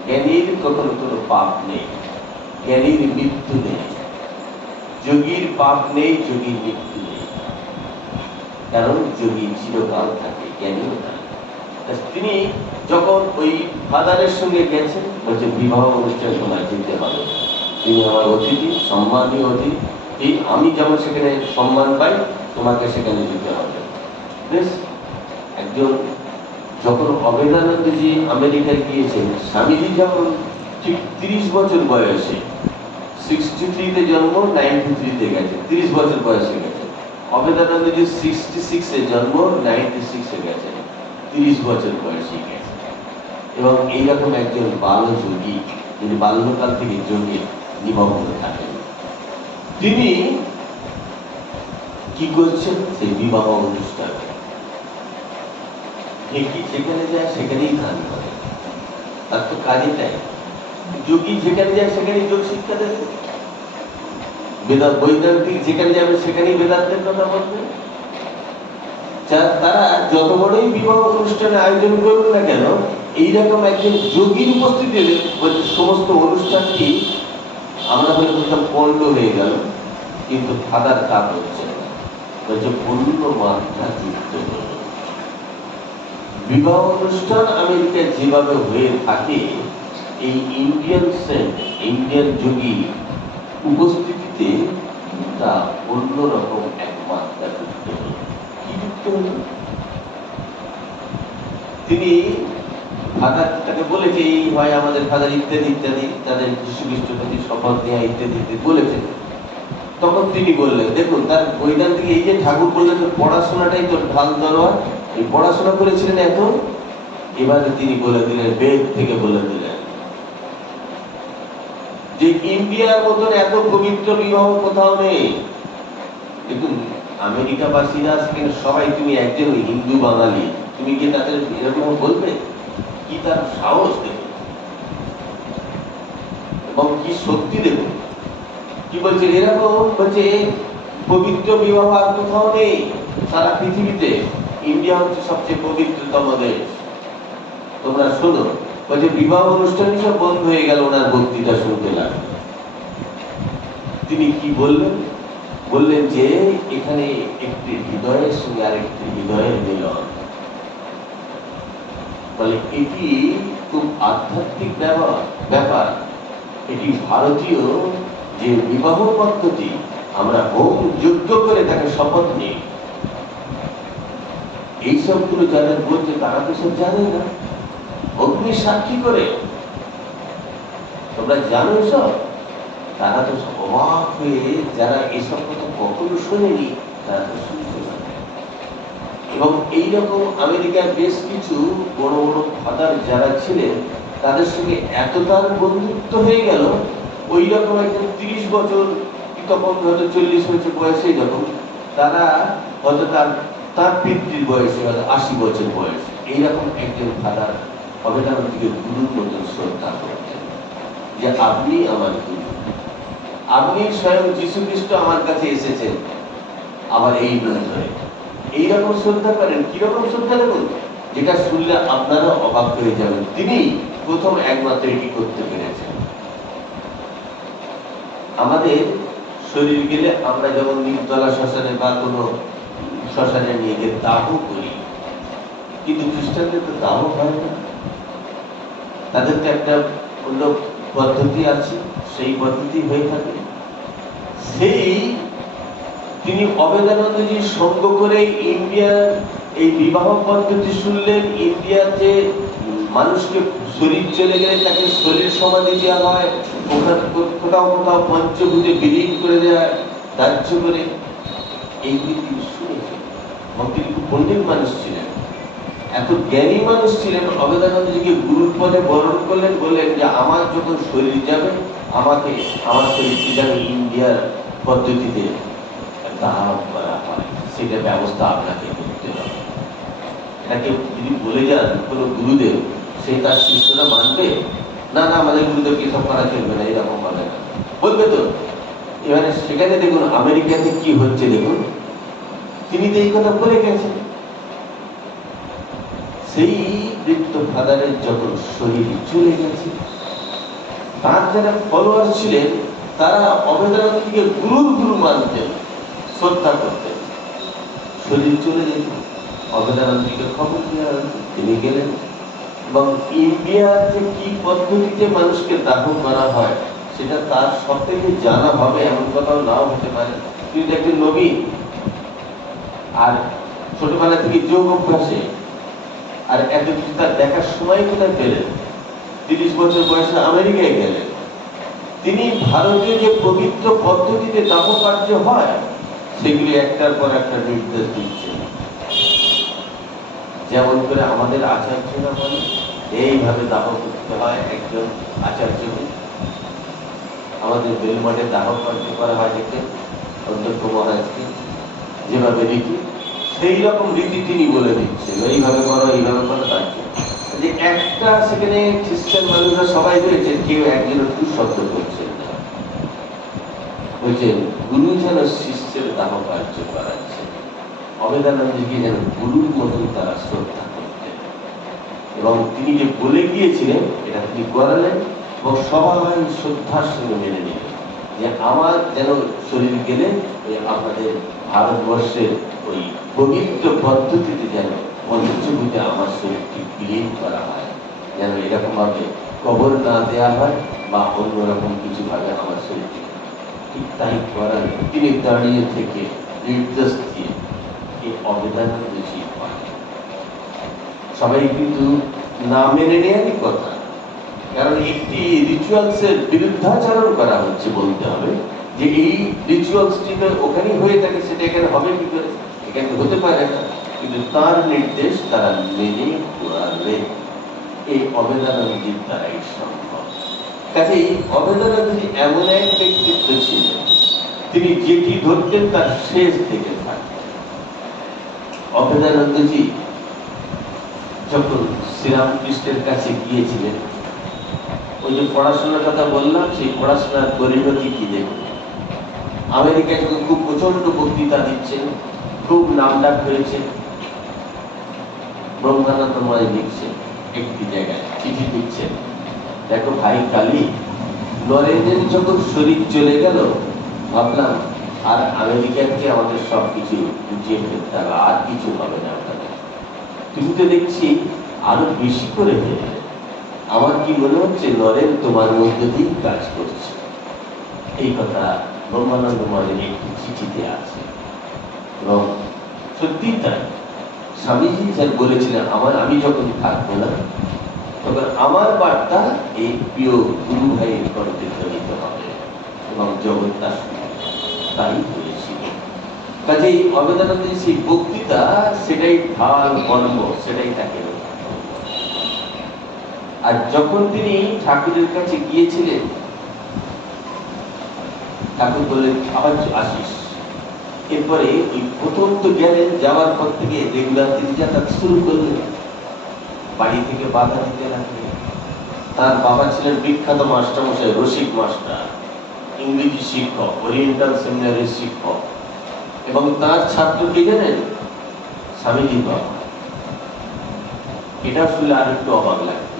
জ্ঞানীর কখনো কোনো পাপ নেই, জ্ঞানীর মৃত্যু নেই। যোগীর পাপ নেই, যোগীর মৃত্যু নেই, কারণ যোগী চিরকাল থাকে, জ্ঞানীও থাকে। তিনি যখন ওই ফাদারের সঙ্গে গেছেন, বলছে বিবাহ অনুষ্ঠানে তোমায় যেতে হবে, তিনি আমার অতিথি, সম্মানীয় অতিথি, আমি যেমন সেখানে সম্মান পাই, তোমাকে সেখানে যেতে হবে। বেশ, একজন যখন অভেদানন্দজি আমেরিকায় গিয়েছেন, স্বামীজি যেমন ঠিক 30 বছর বয়সে, 63-তে জন্ম, 93-তে গেছে, 30 বছর বয়সে গেছে। অভেদানন্দজি 66-এ জন্ম, 96-এ গেছে, 30 বছর বয়সে গেছে। এবং এইরকম একজন বালযোগী, যিনি বাল্যকাল থেকে যোগে নিমগ্ন থাকেন, তিনি কি করছেন? সেই বিবাহ অনুষ্ঠানে যেখানে যায় সেখানেই ধ্যান করে, তার তো কাজে তাই। যোগী যেখানে যায় সেখানেই যোগ শিক্ষা দেবে, বৈদান্তিক যেখানে যাবে সেখানেই বেদান্তের কথা বলবে। তারা যত বড়ই বিবাহ অনুষ্ঠানে আয়োজন করুন না কেন, এইরকম একজন যোগীর উপস্থিতিতে সমস্ত অনুষ্ঠানটি আমরা বলতাম পণ্ড হয়ে গেল, কিন্তু ফাদার তা হচ্ছে না, বলছে পূর্ণ মাত্রা যুক্ত হল। বিবাহ অনুষ্ঠান আমেরিকায় যেভাবে হয়ে থাকে, এই ইন্ডিয়ান সেন্ট, ইন্ডিয়ান যোগী উপস্থিতিতে তা অন্যরকম এক মাত্রা যুক্ত হল। কি যুক্ত হল? তিনি ফাদার তাকে বলেছে এই হয় আমাদের ফাদার ইত্যাদি ইত্যাদি, তাদের যীশু খ্রিস্টের প্রতি শপথ নেওয়া ইত্যাদি ইত্যাদি বলেছেন। তখন তিনি বললেন, দেখুন তার বৈদান থেকে এই যে ঠাকুর বললেন পড়াশোনাটাই তোর ঢাল দরওয়ার, এই পড়াশোনা করেছিলেন এত, এবারে তিনি বলে দিলেন, বেদ থেকে বলে দিলেন যে ইন্ডিয়ার মতন এত পবিত্র বিবাহ কোথাও নেই। দেখুন আমেরিকাবাসীরা সেখানে সবাই, তুমি একজন হিন্দু বাঙালি, তুমি কি তাদের এরকম বলবে? কি তার সাহস দেখুন, এবং কি শক্তি দেখুন, কি বলছে এরকম বলছে পবিত্র বিবাহ আর কোথাও নেই সারা পৃথিবীতে, ইন্ডিয়া হচ্ছে সবচেয়ে পবিত্রতম দেশ। তোমরা শোনো, বলছে বিবাহ অনুষ্ঠান সব বন্ধ হয়ে গেল ওনার বক্তৃতা শুনতে লাগলো। তিনি কি বললেন? বললেন যে এখানে একটি হৃদয়ের সঙ্গে আরেকটি হৃদয়ের মিলন, বলে এটি খুব আধ্যাত্মিক ব্যাপার। এটি ভারতীয় যে বিবাহ পদ্ধতি, আমরা হোম যজ্ঞ করে তাকে শপথ নিই, এইসবগুলো যাদের বলছে তারা তো সব জানে না, অগ্নি সাক্ষী করে। তোমরা জানো সব, তারা তো অবাক হয়ে, যারা এসব কথা কখনো শোনেনি তারা তো শুনতে পারে। এবং এইরকম আমেরিকার বেশ কিছু বড় বড় ফাদার যারা ছিলেন, তাদের সঙ্গে এত তার বন্ধুত্ব হয়ে গেল, ওই রকম একজন 30 বছর, তখন হয়তো 40 হয়েছে বয়সে, যখন তারা হয়তো তার পিতৃর বয়সে হয়তো 80 বছর বয়স, এইরকম একজন ফাদার অবেদানন্দকে গুরুর মতন শ্রদ্ধা করতেন, যে আপনি আমার গুরু, আপনি স্বয়ং যীশু খ্রিস্ট আমার কাছে এসেছেন আবার এই ধরে, এইরকম শ্রদ্ধা করেন। কিরকম শ্রদ্ধা দেখুন, যেটা শুনলে আপনারা অবাক হয়ে যাবেন। তিনি প্রথম একমাত্র এটি করতে পেরেছেন। আমাদের শরীর গেলে আমরা যেমন নিমতলা শ্মশানে বা কোনো শ্মশানে নিয়ে গিয়ে দাহ করি, কিন্তু খ্রিস্টানদের তো দাহ হয় না, তাদের তো একটা অন্য পদ্ধতি আছে, সেই পদ্ধতি হয়ে থাকে। সেই তিনি অবেদানন্দজির সঙ্গ করে ইন্ডিয়ার এই বিবাহ পদ্ধতি শুনলেন। ইন্ডিয়াতে মানুষকে শরীর চলে গেলে তাকে শরীর সমাধি দেওয়া হয়, ওখানে কোথাও কোথাও পঞ্চভূতে বিলীন করে দেওয়া, দাহ্য করে, এইগুলি তিনি শুনেছেন। এবং তিনি খুব পণ্ডিত মানুষ ছিলেন, এত জ্ঞানী মানুষ ছিলেন। অবেদানন্দজিকে গুরুর পদে বরণ করলেন, বললেন যে আমার যখন শরীর যাবে, আমাকে আমার শরীরকে যেন ইন্ডিয়ার পদ্ধতিতে দাহ করা হয়, সেটা ব্যবস্থা আপনাকে করতে হবে। এটাকে যদি বলে যান কোনো গুরুদেব, সে তার শিষ্যরা মানবে না? না, আমাদের গুরুদেবকে সব করা চলবে না, এরকম বলে না, বলবে তো। এবারে সেখানে দেখুন আমেরিকাতে কি হচ্ছে, দেখুন তিনি তো এই কথা বলে গেছেন। সেই বৃদ্ধ ফাদারের যখন শরীর চলে গেছে, তার যারা ফলোয়ার ছিলেন তারা অবেদানন্দকে গুরুর গুরু মানতেন, শ্রদ্ধা করতেন। শরীর চলে যেত, অবেদানন্দকে খবর দেওয়া হয়েছে, তিনি গেলেন। এবং ইন্ডিয়াতে কি পদ্ধতিতে মানুষকে দাহ করা হয় সেটা তার সব থেকে জানা হবে, এমন কথাও নাও হতে পারে। কিন্তু একজন নবীন, আর ছোটবেলা থেকে যোগ অভ্যাসে, আর এত কিছু তার দেখার সময় কোথায় পেলেন? 30 বছর বয়সে আমেরিকায় গেলেন। তিনি ভারতীয় যে পবিত্র পদ্ধতিতে দাহ কার্য হয় সেগুলি একটার পর একটা নির্দেশ দিচ্ছেন। যেমন করে আমাদের আচার্যরা বলে এইভাবে দাহ করতে হয় একজন আচার্যকে। আমাদের বেলমঠে দাহ কার্য করা হয় দেখে অধ্যক্ষ মহারাজকে যেভাবে রীতি, সেই রকম রীতি তিনি বলে দিচ্ছেন, এইভাবে করো, এইভাবে করো। তার যে একটা সেখানে খ্রিস্টান মানুষরা সবাই রয়েছেন, কেউ একজনের দুঃশব্দ করছেন না, বলছেন গুরু যেন শিষ্যের দাহ কার্য করাচ্ছে। অবেদানন্দকে যেন গুরুর মতন তারা শ্রদ্ধা করতেন, এবং তিনি যে বলে গিয়েছিলেন এটা তিনি করালেন, এবং সবাই শ্রদ্ধার সঙ্গে মেনে নিলেন যে আমার যেন শরীর গেলে আপনাদের ভারতবর্ষের ওই পবিত্র পদ্ধতিতে যেন পঞ্চভূতে আমার শরীরটি বিলীন করা হয়, যেন এরকম ভাবে কবর না দেওয়া হয় বা অন্যরকম কিছু ভাবে আমার শরীরটি, ঠিক তাই করার তিনি দাঁড়িয়ে থেকে নির্দেশ দিয়ে এই অবেদানন্দজি হয়। সবাই কিন্তু না মেনে নেওয়ারই কথা। কারণ একটি রিচুয়ালসের বিরুদ্ধাচরণ করা হচ্ছে, বলতে হবে যে এই রিচুয়ালসটি তো ওখানেই হয়ে থাকে, সেটা এখানে হবে কি করে? এখানে হতে পারে না। কিন্তু তার নির্দেশ তারা মেনে করবে, এই অবেদানন্দজির দ্বারাই সম্ভব। কাজেই অবেদানন্দজি এমন এক ব্যক্তিত্ব ছিলেন, তিনি যেটি ধরতেন তার শেষ থেকে থাকতেন। অবেদানন্দজি যখন শ্রীরামকৃষ্ণের কাছে গিয়েছিলেন, ওই যে পড়াশোনার কথা বললাম, সেই পড়াশোনার পরিণতি কি দেখুন। আমেরিকায় যখন খুব প্রচন্ড বক্তৃতা দিচ্ছেন, খুব নামডাক হয়েছে, ব্রহ্মানন্দময় লিখছেন একটি জায়গায়, চিঠি লিখছেন, দেখো ভাই কালী, নরেন্দ্রের যখন শরীর চলে গেল, ভাবলাম আর আমেরিকাকে আমাদের সবকিছু বুঝিয়ে ফেলতে হবে, আর কিছু হবে না আপনাদের। তুমি তো দেখছি আরো বেশি করে ফেললে। আমার কি মনে হচ্ছে নরেন তোমার মধ্যে দিয়েই কাজ করছে। এই কথা ব্রহ্মানন্দময়ের একটি চিঠিতে আছে, এবং সত্যি তাই। স্বামীজি স্যার বলেছিলেন, আমি যখন থাকবো না, তখন আমার বার্তা এই প্রিয় গুরু ভাইয়ের কণ্ঠে ধ্বনিত হবে, এবং জগৎ তার তাই হয়েছিল। কাজেই অবেদানন্দের সেই বক্তৃতা, সেটাই ঢাল কর্ম, সেটাই তাকে। আর যখন তিনি ঠাকুরের কাছে গিয়েছিলেন, ঠাকুর বললেন আবার আসিস। এরপরে ওই প্রথম তো গেলেন, যাওয়ার পর থেকে রেগুলার তিনি যাতায়াত শুরু করলেন, বাড়ি থেকে বাধা দিতে লাগলেন। তার বাবা ছিলেন বিখ্যাত মাস্টারমশাই রসিক মাস্টার, ইংরেজি শিক্ষক, ওরিয়েন্টাল সেমিনারির শিক্ষক, এবং তার ছাত্র কে জানেন? স্বামীজির বাবা। এটা শুনলে আর একটু অবাক লাগবে।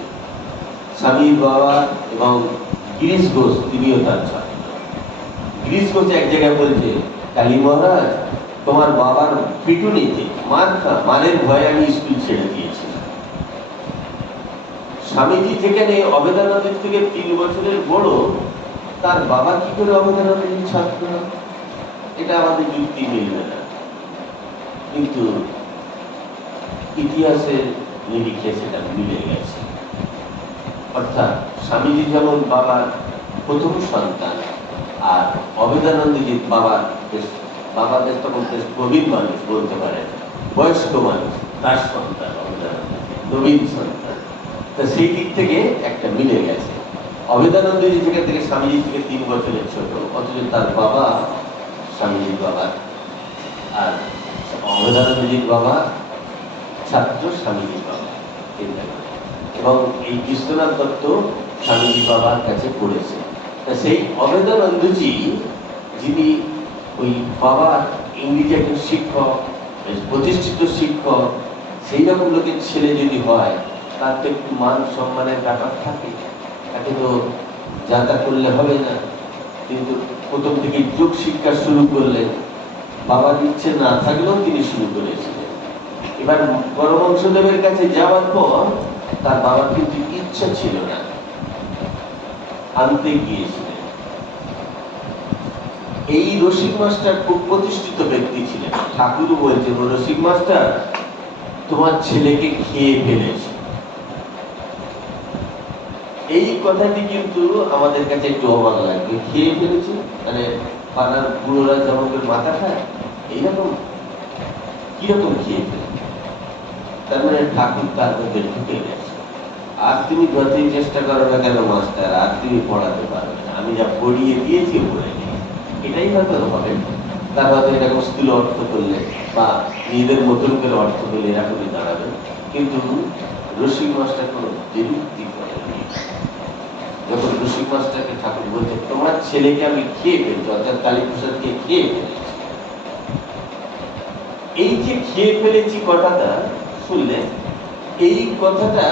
স্বামীর বাবা এবং গিরিশ ঘোষ, তিনিও তার ছাত্র। গিরিশ ঘোষ এক জায়গায় বলছে, কালী মহারাজ, তোমার বাবার পিটুনিতে মারের ভয়ে আমি স্কুল ছেড়ে দিয়েছিলাম। স্বামীজি থেকে নেই, অবেদানন্দের থেকে 3 বছরের বড়, তার বাবা কি করে অবেদানন্দের ছাত্র? এটা আমাদের যুক্তি মিলবে না। কিন্তু ইতিহাসের নিরিখে সেটা মিলে গেছে। অর্থাৎ স্বামীজি যেমন বাবার প্রথম সন্তান, আর অবেদানন্দজির বাবার তখন বেশ প্রবীণ মানুষ বলতে পারেন, বয়স্ক মানুষ, তার সন্তান অবেদানন্দ, নবীন সন্তান। তা সেই দিক থেকে একটা মিলে গেছে। অবেদানন্দজি যেখান থেকে স্বামীজি থেকে 3 বছরের ছোট, অথচ তার বাবা স্বামীজির বাবা, আর অবেদানন্দজির বাবা ছাত্র স্বামীজির বাবা। এবং এই বিশ্বনাথ দত্ত স্বামীজি বাবার কাছে পড়েছে। সেই অবেদানন্দজি, যিনি ওই বাবার ইংরেজি একজন শিক্ষক, প্রতিষ্ঠিত শিক্ষক, সেই রকম লোকের ছেলে যদি হয়, তার তো একটু মান সম্মানের ব্যাপার থাকে। তাকে তো যা তা করলে হবে না। কিন্তু প্রথম থেকে যোগ শিক্ষা শুরু করলেন, বাবার ইচ্ছে না থাকলেও তিনি শুরু করেছিলেন। এবার পরমহংসদেবের কাছে যাওয়ার পর তার বাবার কিন্তু ইচ্ছা ছিল না, আনতে গিয়েছিলেন। এই রসিক মাস্টার খুব প্রতিষ্ঠিত ব্যক্তি ছিলেন। ঠাকুর বলছেন, রসিক মাস্টার তোমার ছেলেকে খেয়ে ফেলেছে। এই কথাটি কিন্তু আমাদের কাছে একটু অবাক লাগবে। খেয়ে ফেলেছে মানে পাড়ার বুড়োরা যেমন করে মাথা খায়, এইরকম কিরকম খেয়ে ফেলেছে? তার মানে ঠাকুর তার মধ্যে ঢুকে গেছে। আর তুমি যতই চেষ্টা করো না কেন মাস্টার, আর তুমি পড়াতে পারবে না, আমি যা পড়িয়ে দিয়েছি পড়ে নিয়ে, এটাই হয়তো হবে। তার হয়তো এরকম স্কুলে অর্থ করলে বা নিজেদের মতন করে অর্থ করলে এরকমই দাঁড়াবে। কিন্তু রসিক মাস্টার কোনো বিরক্তি করেনি। যখন রসিক মাস্টারকে ঠাকুর বলছে, তোমার ছেলেকে আমি খেয়ে ফেলছি, অর্থাৎ কালীপ্রসাদকে খেয়ে ফেলেছি। এই যে খেয়ে ফেলেছি কথাটা শুনলে, এই কথাটা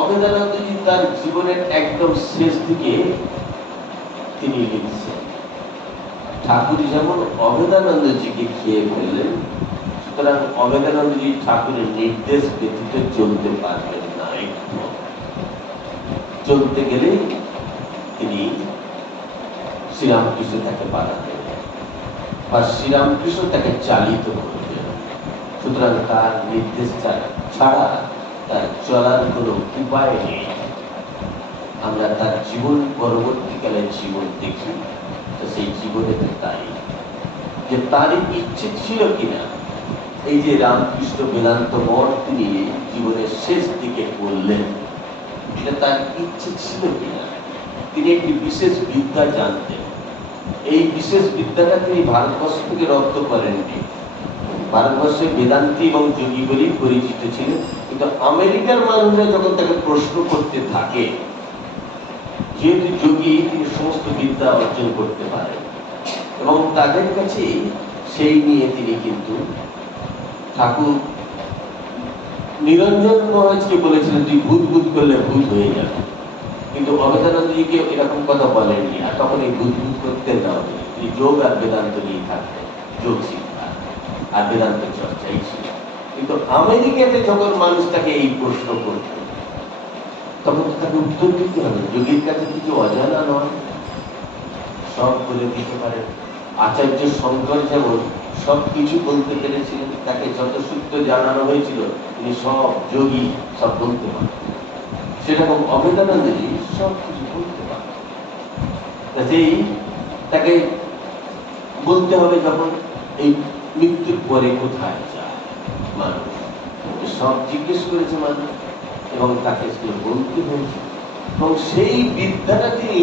অবেদানন্দজি তার জীবনের একদম শেষ দিকে তিনি লিখছেন। ঠাকুর যেমন অবেদানন্দজিকে খেয়ে ফেললেন, সুতরাং অবেদানন্দজি ঠাকুরের নির্দেশ ব্যতীত চলতে পারবেন না। একটু চলতে গেলে তিনি শ্রীরামকৃষ্ণ তাকে বাধা দেবেন বা শ্রীরামকৃষ্ণ তাকে চালিত করবেন। সুতরাং তার নির্দেশ ছাড়া তার চলার কোনো উপায় নেই। আমরা তার জীবন পরবর্তীকালের জীবন দেখি, তো সেই জীবনে তাই যে তার ইচ্ছে ছিল কিনা এই যে রামকৃষ্ণ বেদান্ত মঠ তিনি জীবনের শেষ দিকে করলেন, এটা তার ইচ্ছে ছিল কিনা। তিনি একটি বিশেষ বিদ্যা জানতেন, এই বিশেষ বিদ্যাটা তিনি ভারতবর্ষ থেকে রপ্ত করেননি। ভারতবর্ষে বেদান্তি এবং যোগী বলেই পরিচিত ছিলেন, কিন্তু আমেরিকার মানুষরা যখন তাকে প্রশ্ন করতে থাকে, যেহেতু যোগী তিনি সমস্ত বিদ্যা অর্জন করতে পারেন এবং তাদের কাছে সেই নিয়ে তিনি কিন্তু ঠাকুর নিরঞ্জন মহারাজকে বলেছিলেন তুই ভূত ভূত করলে ভূত হয়ে যাবে, কিন্তু অভেদানন্দজিকে এরকম কথা বলেননি। আর তখন এই ভূত ভূত করতেন না, তিনি যোগ আর বেদান্ত নিয়ে থাকতেন, যোগ শিক্ষা আর বেদান্ত চর্চাই ছিল। কিন্তু আমেরিকাতে যখন মানুষ তাকে এই প্রশ্ন করত, তখন তো তাকে উত্তর দিতে হবে। যোগীর কাছে কিছু অজানা নয়, সব বলে দিতে পারেন। আচার্য শঙ্কর যেমন সব কিছু বলতে পেরেছিলেন, তাকে যত সূত্র জানানো হয়েছিল তিনি সব যোগী সব বলতে পারেন, সেরকম অভেদানন্দজি সব কিছু বলতে পারেন। কাজেই তাকে বলতে হবে যখন এই মৃত্যুর পরে কোথায় যায় মানুষ, সব জিজ্ঞেস করেছে মানুষ এবং তাকে বলতে হয়েছে। এবং সেই বিদ্যাটা তিনি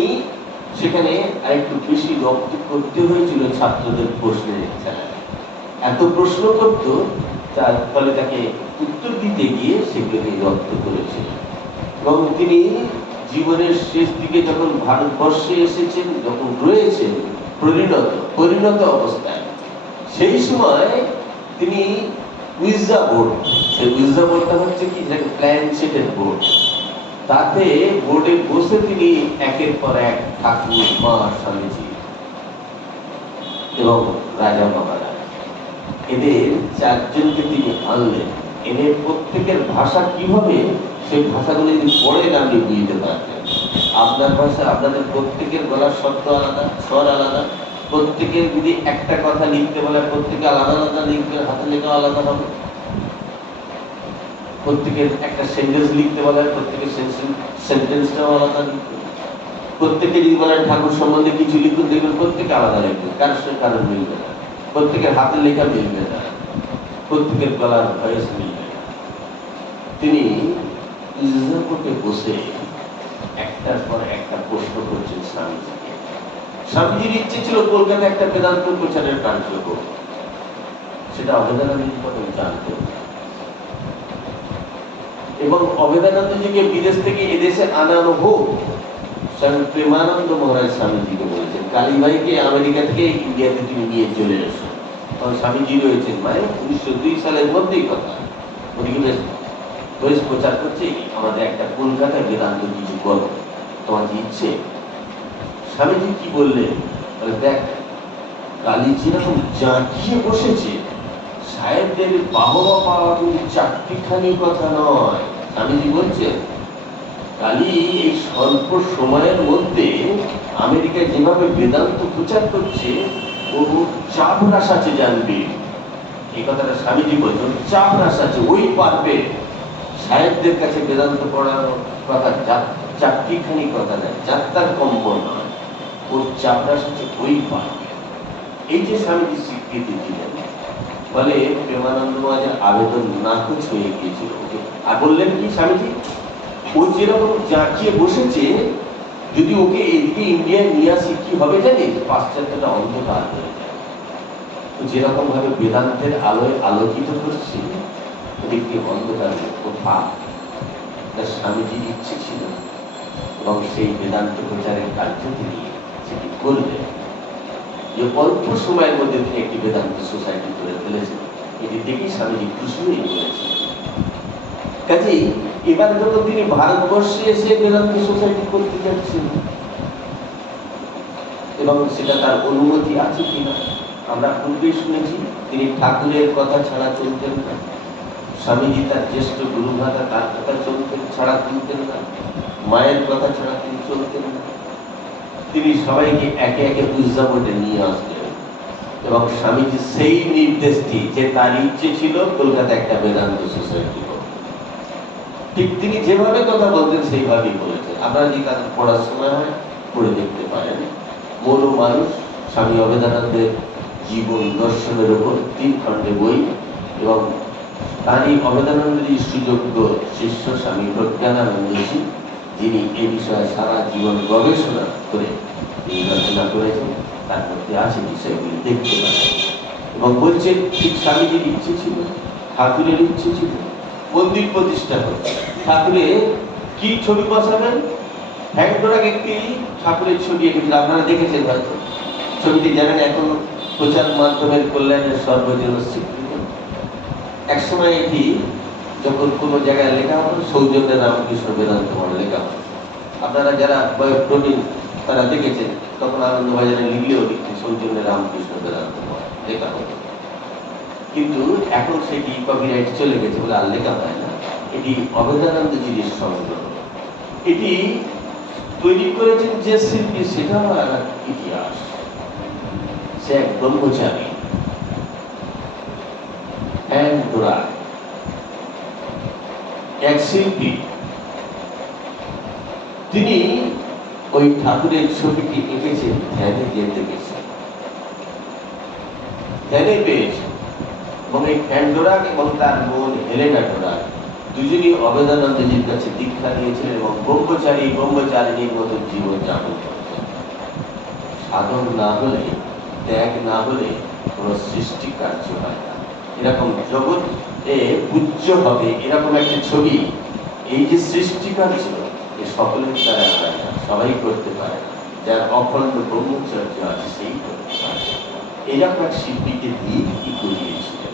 সেখানে আরেকটু বেশি রপ্ত করতে হয়েছিল ছাত্রদের প্রশ্নের চালায়। এত প্রশ্ন করত, তার ফলে তাকে উত্তর দিতে গিয়ে সেগুলোকে রপ্ত করেছিল। এবং তিনি জীবনের শেষ দিকে যখন ভারতবর্ষে এসেছেন, যখন রয়েছেন পরিণত অবস্থায়, সেই সময় তিনি উইজা বোর্ড, সেই উইজা বোর্ডটা হচ্ছে কি প্ল্যানচেটের বোর্ড, তাতে বোর্ডে বসে তিনি একের পর এক ঠাকুর, মা, স্বামীজি এবং রাজা মহারাজ এদের চারজনকে তিনি আনলেন। এদের প্রত্যেকের ভাষা কি হবে, সেই ভাষাগুলো যদি পড়েন আপনি বুঝতে পারবেন। আপনার ভাষা, আপনাদের প্রত্যেকের গলার শব্দ আলাদা, স্বর আলাদা, প্রত্যেকের যদি একটা কথা লিখতে বলে প্রত্যেকে আলাদা আলাদা লিখবে, হাতে লেখা আলাদা হবে। প্রত্যেকের একটা সেন্টেন্স লিখতে বলে প্রত্যেকের সেন্টেন্সটাও আলাদা লিখবে। প্রত্যেকে যদি বলেন ঠাকুর সম্বন্ধে কিছু লিখুন, দেখবেন প্রত্যেকে আলাদা লিখবে, কারোর সঙ্গে কারোর মিলবে না, প্রত্যেকের হাতের লেখা মিলবে না, প্রত্যেকের গলার ভয়েস মিলবে না। তিনি রিজার্ভে বসে একটার পর একটা প্রশ্ন করছেন স্বামীজিকে। স্বামীজির ইচ্ছে ছিল কলকাতা একটা বেদান্ত প্রচারের কার্য করব, সেটা অভেদানন্দজি তখন জানতেন না। এবং অভেদানন্দজিকে বিদেশ থেকে এদেশে আনানো হোক, স্বামী প্রেমানন্দ মহারাজ স্বামীজিকে বলেছেন কালীভাইকে আমেরিকা থেকে ইন্ডিয়াতে তুমি নিয়ে চলে এসো। তখন স্বামীজি রয়েছেন মানে 1902 সালের মধ্যেই কথা, ওদিকে বেশ প্রচার করছে আমাদের একটা কলকাতায় বেদান্ত কিছু করো, তোমার কি ইচ্ছে? স্বামীজি কি বললেন, দেখ কালী যেরকম জাঁকিয়ে বসেছে, সাহেবদের বাহবা পাওয়া কিন্তু চারটিখানি কথা নয়। স্বামীজি বলছেন কালী এই স্বল্প সময়ের মধ্যে আমেরিকায় যেভাবে বেদান্ত প্রচার করছে, ও চাপ রাস আছে জানবে। এই কথাটা স্বামীজি বলছেন, চাপ রাস আছে, ওই পারবে। সাহেবদের কাছে বেদান্ত পড়ানোর কথা চারটিখানি কথা নয়, যাত্রার কম্ব নয়, ওর চাপ রাস আছে, ওই পারবে। এই যে স্বামীজি স্বীকৃতি দিলেন, বলে প্রেমানন্দ মহারাজের আবেদন নাকচ হয়ে গিয়েছিল। ওকে আর বললেন কি স্বামীজি, ও যেরকম জাঁকিয়ে বসেছে, যদি ওকে এদিকে ইন্ডিয়ায় নিয়ে আসি কি হবে জানি, পাশ্চাত্যটা অন্ধকার হয়ে যায়। তো যেরকম ভাবে বেদান্তের আলোয় আলোকিত করছে, ওদিকে অন্ধকার কোথাও। স্বামীজির ইচ্ছে ছিল এবং সেই বেদান্ত প্রচারের কার্য তিনি সেটি করলেন। যে অল্প সময়ের মধ্যে তিনি একটি বেদান্ত সোসাইটি করে ফেলেছেন, এটি দেখেই স্বামীজি খুশি হয়ে গিয়েছেন। কাজেই এবার যখন তিনি ভারতবর্ষে এসে বেদান্ত সোসাইটি করতে যাচ্ছেন, এবং সেটা তার অনুমতি আছে কিনা আমরা পূর্বেই শুনেছি, তিনি ঠাকুরের কথা ছাড়া চলতেন না। স্বামীজি তার জ্যেষ্ঠ গুরুভাতা তার কথা চলতেন ছাড়া চলতেন না, মায়ের কথা ছাড়া তিনি চলতেন না। তিনি সবাইকে একে একে উজ্জাপটে নিয়ে আসলেন এবং স্বামীজি সেই নির্দেশটি, যে তার ইচ্ছে ছিল কলকাতা একটা বেদান্ত সোসাইটি করবে, ঠিক তিনি যেভাবে কথা বলতেন সেইভাবেই বলেছেন। আপনারা যদি তাদের পড়ার সময় হয় পড়ে দেখতে পারেন। মৌল মানুষ স্বামী অভেদানন্দের জীবন দর্শনের উপর 3 খণ্ডে বই, এবং তারই অভেদানন্দেরই সুযোগ্য শিষ্য স্বামী প্রজ্ঞানানন্দজি, যিনি এই বিষয়ে সারা জীবন গবেষণা করে তিনি রচনা করেছেন। তার মধ্যে আছে বিষয়গুলি দেখতে পারেন। এবং বলছেন ঠিক স্বামীজির ইচ্ছে ছিল, ঠাকুরের ইচ্ছে ছিল মন্দির প্রতিষ্ঠা করতে। ঠাকুরে কি ছবি বসাবেন? হ্যাংডোরাক একটি ঠাকুরের ছবি এঁকেছিল, আপনারা দেখেছেন হয়তো। ছবিটি জানেন এখন প্রচার মাধ্যমের কল্যাণের সর্বজন স্বীকৃত। একসময় এটি যখন কোনো জায়গায় লেখা হতো সৌজন্যে রামকৃষ্ণ বেদান্ত মঠ লেখা হতো। আপনারা যারা প্রবীণ তারা দেখেছেন, তখন আনন্দবাজারে লিখলেও লিখছে সৌজন্যে রামকৃষ্ণ বেদান্ত মঠ লেখা হতো। কিন্তু এখন সেটি কপিরাইট চলে গেছে বলে আর লেখা হয় না। এটি অভেদানন্দজির সংগ্রহ। এটি তৈরি করেছেন যে শিল্পী, সেটাও একটা ইতিহাস। সে এক ব্রহ্মচারী, এক শিল্পী। তিনি ওই ঠাকুরের ছবিটি এঁকেছেন ধ্যানে যেতে গেছে, ধ্যানে পেয়েছে। এবং এই ফ্যান্ডোরাক এবং তার বোন হেলেনা ডোরাক দুজনই অভেদানন্দজির কাছে দীক্ষা নিয়েছিলেন এবং ব্রহ্মচারিণীর মতো জীবন যাপন করতেন। সাধন না হলে, ত্যাগ না হলে কোনো সৃষ্টি কার্য হয় না। এরকম জগৎ পূজ্য হবে এরকম একটা ছবি, এই যে সৃষ্টি কার্য, এ সকলের দ্বারা হয় না, সবাই করতে পারে না। যার অখণ্ড ব্রহ্মচর্য আছে সেই করতে পারে। এরকম এক শিল্পীকে দিয়ে কি করিয়েছিলেন।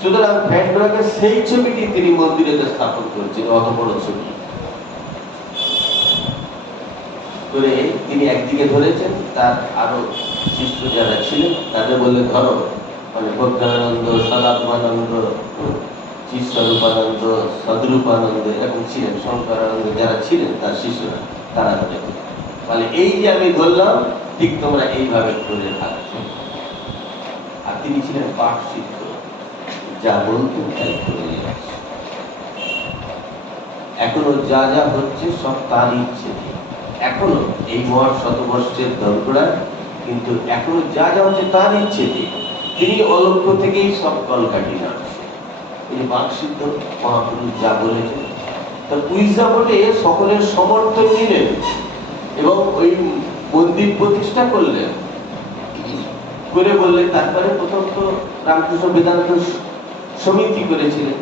সুতরাং ফ্যান্ডোরাকের সেই ছবিটি তিনি মন্দিরে স্থাপন করছেন, অত বড় ছবি করে তিনি একদিকে ধরেছেন। তার আরো শিষ্য যারা ছিলেন তাদের বললে ধরো, মানে প্রজ্ঞানন্দ, সদাত্মানন্দ, চিৎস্বরূপানন্দ, সদরূপানন্দ এরকম ছিলেন, শঙ্করানন্দ যারা ছিলেন তার শিষ্যরা, তারা ধরে মানে এই যে আমি ধরলাম ঠিক তোমরা এইভাবে ধরে থাকবে। আর তিনি ছিলেন পাঠ সিদ্ধ, যা বলতেন তাই করে যাচ্ছে। এখনো যা যা হচ্ছে সব তার ইচ্ছে। এখনো এই মহান শতবর্ষের দরগড়ায় কিন্তু এখনো যা যা হচ্ছে তার ইচ্ছে। তিনি অলক্ষ্য থেকেই সব কলকাঠি নাড়ছে। এই বাকসিদ্ধ মহাপুরুষ যা বলেছেন তার উইজা বলে সকলের সমর্থন নিলেন এবং ওই মন্দির প্রতিষ্ঠা করলেন, করে বললেন। তারপরে প্রথম তো রামকৃষ্ণ বেদান্ত সমিতি করেছিলেন।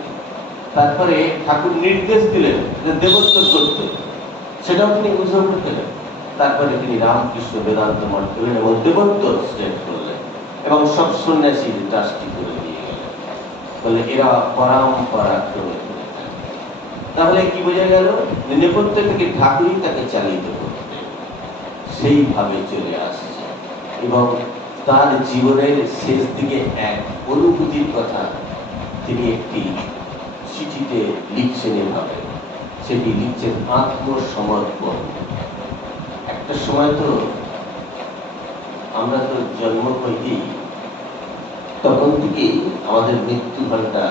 তারপরে ঠাকুর নির্দেশ দিলেন যে দেবত্ব করতে, সেটাও তিনি উৎসর্গ করলেন। তারপরে তিনি রামকৃষ্ণ বেদান্ত মঠ করলেন এবং দেবত্ব স্টেট করলেন এবং সব সন্ন্যাসী ট্রাস্টি করে দিয়ে গেলেন। বলে এরা পরম্পরা ক্রমে করে থাকে। তাহলে কি বোঝা গেল? নেপথ্য থেকে ঠাকুরই তাকে চালিত করতে সেইভাবে চলে আসছে। এবং তার জীবনের শেষ দিকে এক অনুভূতির কথা তিনি একটি চিঠিতে লিখছেন এভাবে, সেটি লিখছেন আত্মসমর্পণ। একটা সময় তো আমরা তো জন্ম হইতেই তখন থেকেই আমাদের মৃত্যু ঘন্টা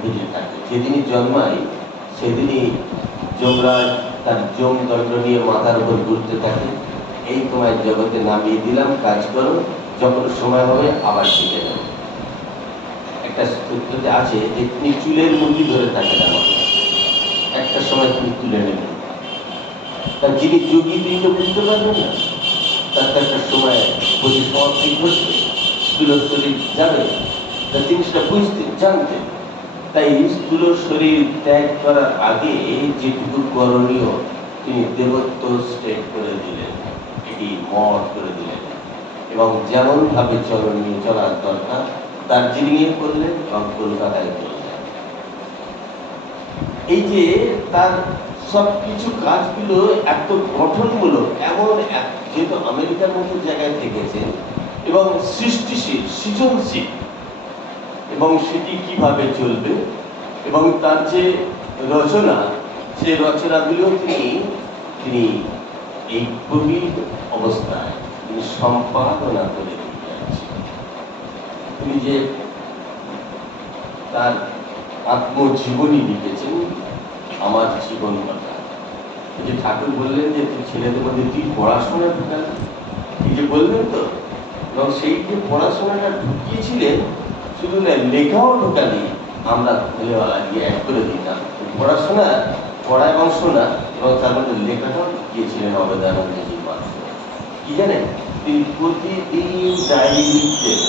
বেজে থাকে। যেদিনই জন্মাই সেদিনই যমরাজ তার যম দণ্ড নিয়ে মাথার উপর ঘুরতে থাকে, এই তোমায় জগতে নামিয়ে দিলাম, কাজ করো, যখন সময় হবে আবার শিখে যাবে। একটা সূত্রতে আছে যে তিনি চুলের মুঠি ধরে থাকেন আমাকে, একটা সময় তিনি তুলে নেবেন। তার যিনি যোগী তিনি তো বুঝতে পারবেন না, তার একটা সময় বুঝি সমাপ্তি ঘটবে, স্থূল শরীর যাবে, তা তিনি সেটা বুঝতেন, জানতেন। তাই স্থূল শরীর ত্যাগ করার আগে যেটুকু করণীয় তিনি দেবত্ব স্টেট করে দিলেন, এটি মঠ করে দিলেন এবং যেমন ভাবে চলনীয় চলার দরকার দার্জিলিংয়ে করলেন এবং কলকাতায় করলেন। এই যে তার সবকিছু কাজগুলো এত গঠনমূলক, এমন যেহেতু আমেরিকার মতো জায়গায় থেকেছেন এবং সৃষ্টিশীল, সৃজনশীল, এবং সেটি কিভাবে চলবে এবং তার যে রচনা, সেই রচনাগুলো তিনি এই গভীর অবস্থায় তিনি সম্পাদনা করে দিয়ে যাচ্ছেন। তিনি যে তার আত্মজীবনী লিখেছেন আমার জীবন কথা। যে ঠাকুর বললেন যে তুই ছেলেদের মধ্যে তুই পড়াশোনা ঢুকালি, এই যে বললেন তো, এবং সেই যে পড়াশোনাটা ঢুকিয়েছিলেন, শুধু না লেখাও ঢুকালি, আমরা ছেলেওয়ালা গিয়ে এক করে দিতাম। পড়াশোনা, পড়া এবং শোনা, এবং তার মধ্যে লেখাটাও ঢুকিয়েছিলেন অবেদানন্দজির মাধ্যমে। কি জানেন, তিনি প্রতিদিন ডায়েরি লিখতেন।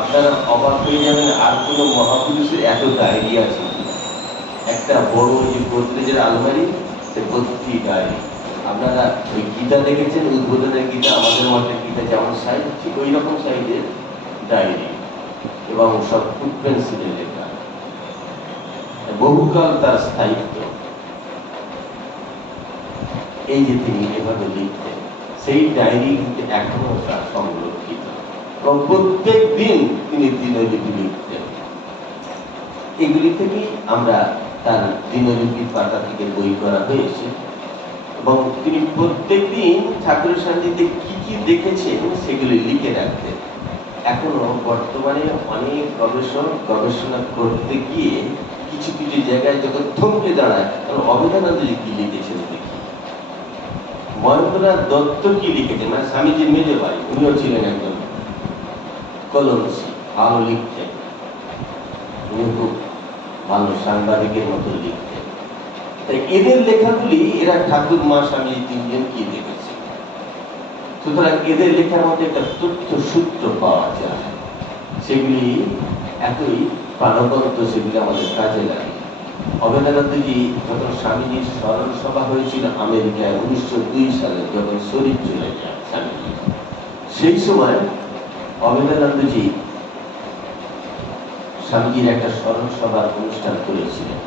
আপনারা অবাক হয়ে যাবেন, আর কোনো মহাপুরুষের এত ডায়েরি আছে। একটা বড় যে গোদরেজের আলমারি, সে ভর্তি ডায়েরি। আপনারা ওই গীতা দেখেছেন, উদ্বোধনের গীতা, আমাদের মঠের গীতা যেমন সাইজ, ঠিক ওই রকম সাইজের ডায়েরি, এবং সব ফুট পেন্সিলে লেখা। বহুকাল তার স্থায়িত্ব। এই যে তিনি এভাবে লিখতেন, সেই ডায়েরি কিন্তু এখনো তার সংরক্ষিত, এবং প্রত্যেক দিন তিনি দিনলিপি লিখতেন। এগুলি থেকেই আমরা তার দিনলিপির পাতা থেকে বই করা হয়েছে, এবং তিনি প্রত্যেকদিন ঠাকুরের সান্নিধ্যে কি কি দেখেছেন সেগুলি লিখে রাখতেন। এখনো বর্তমানে অনেক গবেষক গবেষণা করতে গিয়ে কিছু কিছু জায়গায় যখন থমকে দাঁড়ায়, তখন অবেদানন্দজি কি লিখেছেন দেখি। মহেন্দ্রনাথ দত্ত কি লিখেছেন, মানে স্বামীজির মেজো ভাই, উনিও ছিলেন একজন কলমসি, ভালো লিখতেন। উনি খুব ভালো সাংবাদিকের মতো লিখতেন। তাই এদের লেখাগুলি, এরা ঠাকুর, মা, স্বামী তিনজন কি দেখেছে, সুতরাং এদের লেখার মধ্যে একটা তথ্য সূত্র পাওয়া যায়। সেগুলি এতই প্রাণবন্ত, সেগুলি আমাদের কাজে লাগে। অবেদানন্দজি যখন স্বামীজির স্মরণ সভা হয়েছিল আমেরিকায় 1902 সালে, যখন শরীর চলে যায় স্বামীজি, সেই সময় অবেদানন্দজি স্বামীজির একটা স্মরণ সভার অনুষ্ঠান করেছিলেন।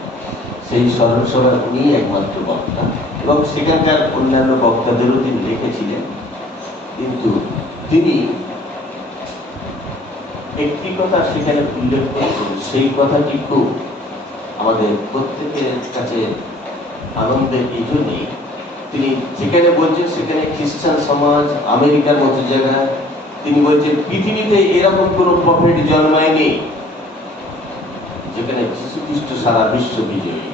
সেই স্মরণ সভার উনি একমাত্র বক্তা, এবং সেখানকার অন্যান্য বক্তাদেরও তিনি লিখেছিলেন। কিন্তু তিনি একটি কথা সেখানে উল্লেখ করেছেন, সেই কথাটি খুব আমাদের প্রত্যেকের কাছে আনন্দের। এই জন্যই তিনি যেখানে বলছেন, সেখানে খ্রিস্টান সমাজ, আমেরিকার মতো জায়গায় তিনি বলছেন পৃথিবীতে এরকম কোনো প্রফেট জন্মায়নি যেখানে যীশু খ্রিস্ট সারা বিশ্ব বিজয়ী,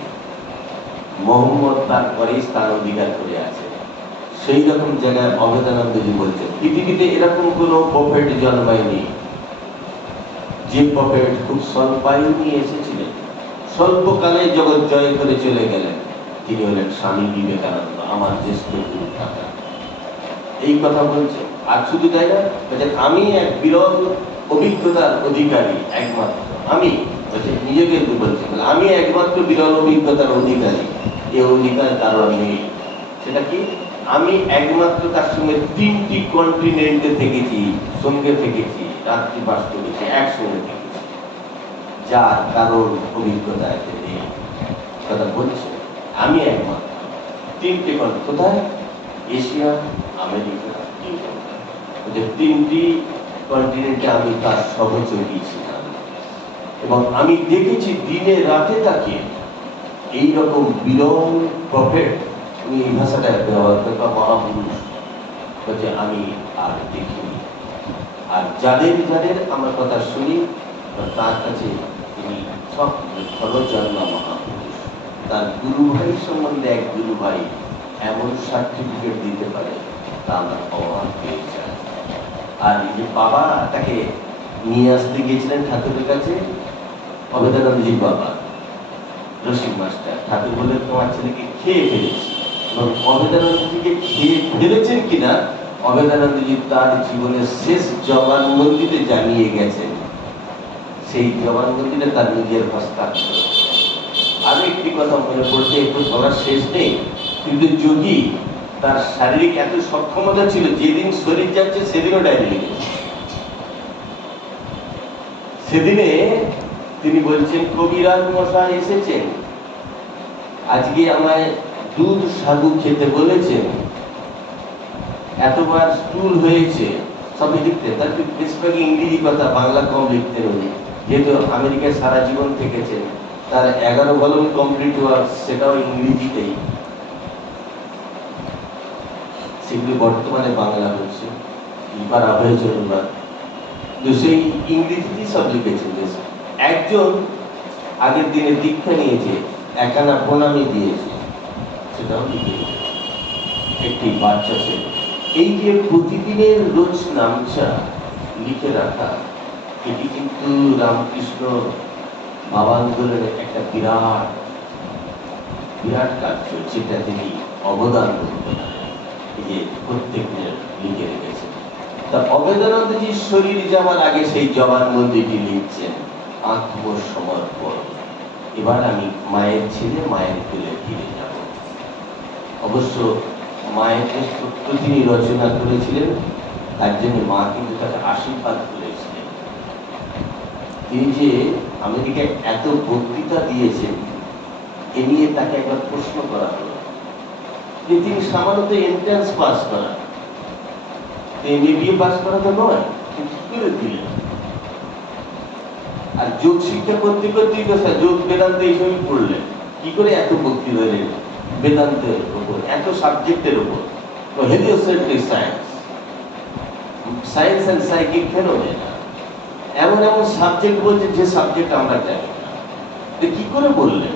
মোহাম্মদ তার পরেই স্থান অধিকার করে আছে। সেই রকম জায়গায় অবেদানন্দজি বলছেন পৃথিবীতে এরকম কোনো প্রফেট জন্মায়নি, যে প্রফেট খুব স্বল্পায়ু নিয়ে এসেছিলেন, স্বল্পকালে জগৎ জয় করে চলে গেলেন, তিনি হলেন স্বামী বিবেকানন্দ, আমার জ্যেষ্ঠ গুরু। এই কথা বলছে। আর শুধু তাই না, আমি এক বিরল অভিজ্ঞতার অধিকারী, একমাত্র আমি, নিজেকে বলছেন, আমি একমাত্র বিরল অভিজ্ঞতার অধিকারী। এই অধিকার কারণ নেই। সেটা কি? আমি একমাত্র তার সঙ্গে 3টি কন্টিনেন্টে থেকেছি, সঙ্গে থেকেছি, রাত্রি বাস করেছি, একসঙ্গে থেকেছি, যার কারণ অভিজ্ঞতা এতে নেই। কথা বলছে আমি একমাত্র 3টে কোথায়? এশিয়া, আমেরিকা, ইউরোপ, 3টি কন্টিনেন্টে আমি তার সহযোগী ছিলাম, এবং আমি দেখেছি দিনে রাতে তাকে এইরকম বিরল প্রফেট, উনি এই ভাষাটা ব্যবহার করেন, বা মহাপুরুষ, বলছে আমি আর দেখিনি। আর যাদের যাদের আমার কথা শুনি, তার কাছে তিনি সব খরচন্না মহাপুরুষ। তার গুরু ভাই সম্বন্ধে এক গুরু ভাই এমন সার্টিফিকেট দিতে পারে, তা আমরা অবাক পেয়ে যাই। আর এই যে বাবা তাকে নিয়ে আসতে গিয়েছিলেন ঠাকুরের কাছে, অবেদানন্দজির বাবা রসিক মাস্টার, ঠাকুর বললেন তোমার ছেলেকে খেয়ে ফেলেছি। এবং অবেদানন্দজিকে খেয়ে ফেলেছেন কিনা অবেদানন্দজি তার জীবনের শেষ জবানবন্দিতে জানিয়ে গেছেন। সেই জবানবন্দিতে তার নিজের হস্তাক্ষর। আরো একটি কথা মনে পড়ছে, একটু বলার শেষ নেই, কিন্তু যোগী তার শারীরিক এত সক্ষমতা ছিল, যেদিন শরীর যাচ্ছে সেদিনও ডায়েরি লিখেছে। সেদিনে তিনি বলছেন, কবিরাজ মশাই এসেছেন, আজকে আমায় দুধ সাগু খেতে বলেছেন, এতবার স্টুল হয়েছে, সবই লিখতেন। তার বেশিরভাগই ইংরেজি কথা, বাংলা কম লিখতেন উনি, যেহেতু আমেরিকায় সারা জীবন থেকেছেন। তার 11 ভলিউম কমপ্লিট ওয়ার্ক, সেটাও ইংরেজিতেই, সেগুলি বর্তমানে বাংলা হচ্ছে, লিপারা হয়েছিল, তো সেই ইংরেজিতেই সব লিখেছেন। একজন আগের দিনে দীক্ষা নিয়েছে, একানা প্রণামী দিয়েছে, সেটাও লিখে রেখেছে। একটি বাচ্চা ছেলে। এই যে প্রতিদিনের রোজ নামচা লিখে রাখা, এটি কিন্তু রামকৃষ্ণ ভাবান্দোলনের একটা বিরাট বিরাট কার্য, যেটা তিনি অবদান করতে পারেন। এই যে প্রত্যেক দিন লিখে রেখেছেন। তা অবেদানন্দজির শরীর যাওয়ার আগে সেই জবানবন্দিটি লিখছেন, আত্মসমর্পণ। এবার আমি মায়ের ছেলে, মায়ের কোলে ফিরে যাব। অবশ্য মায়ের যে সত্য তিনি রচনা করেছিলেন, তার জন্য মা কিন্তু তাকে আশীর্বাদ করেছিলেন। তিনি যে আমেরিকায় এত বক্তৃতা দিয়েছেন, এ নিয়ে তাকে একবার প্রশ্ন করা হলো যে তিনি সামান্য এন্ট্রান্স পাস করা, এমবিএ পাস করা তো নয়, কি করে দিলেন? আর যোগ শিক্ষা করতে করতেই তো যোগ বেদান্ত এইসবই পড়লেন, কি করে এত বক্তৃতা দিলেন বেদান্তের উপর, এত সাবজেক্টের উপর? Heliocentric science, science and psychic phenomena, এমন এমন সাবজেক্ট বলছে যে সাবজেক্ট আমরা জানি না, কি করে বললেন?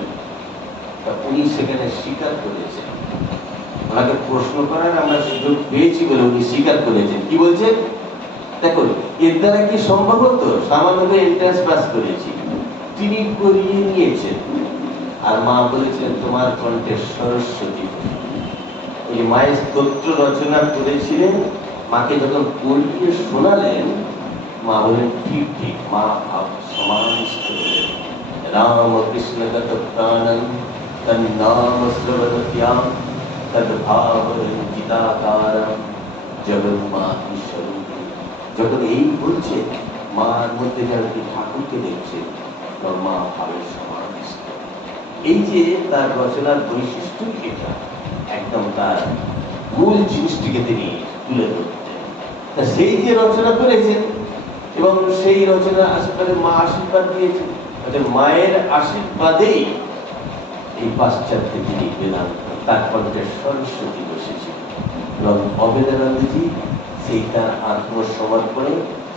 তা উনি সেখানে স্বীকার করেছেন। ওনাকে প্রশ্ন করার আমরা সুযোগ পেয়েছি বলে উনি স্বীকার করেছেন। কি বলছেন? দেখুন, এর দ্বারা কি সম্ভব হতো? সামান্য এন্ট্রান্স পাস করেছি, তিনি করিয়ে নিয়েছেন। আর মা বলেছিলেন, তোমার কণ্ঠে সরস্বতী। ওই মায়ের স্তোত্র রচনা করেছিলেন, মাকে যখন পড়িয়ে শোনালেন, মা বলেন ঠিক ঠিক, মা ভাব সমাধিস্থ হলেন। রামকৃষ্ণ গত প্রাণং তন্নাম শ্রবণত্যাম তদ্ভাবরঞ্জিতাকারম জগন্মাতৃ স্বরূপে। যখন এই বলছে, মার মধ্যে যেন ঠাকুরকে দেখছে, তখন মা ভাবের সমাধিস্থ। এই যে তার রচনার বৈশিষ্ট্য, এটা একদম তার মূল জিনিসটিকে তিনি তুলে ধরতেন। তা সেই যে রচনা করেছেন, এবং সেই রচনা আশীর্বাদে মা আশীর্বাদ দিয়েছেন, মায়ের আশীর্বাদেই এই পাশ্চাত্যে তিনি বেদান্ত, তার কণ্ঠে সরস্বতী বসেছিল। এবং অবেদানন্দজি সেই তার আত্মসমর্পণে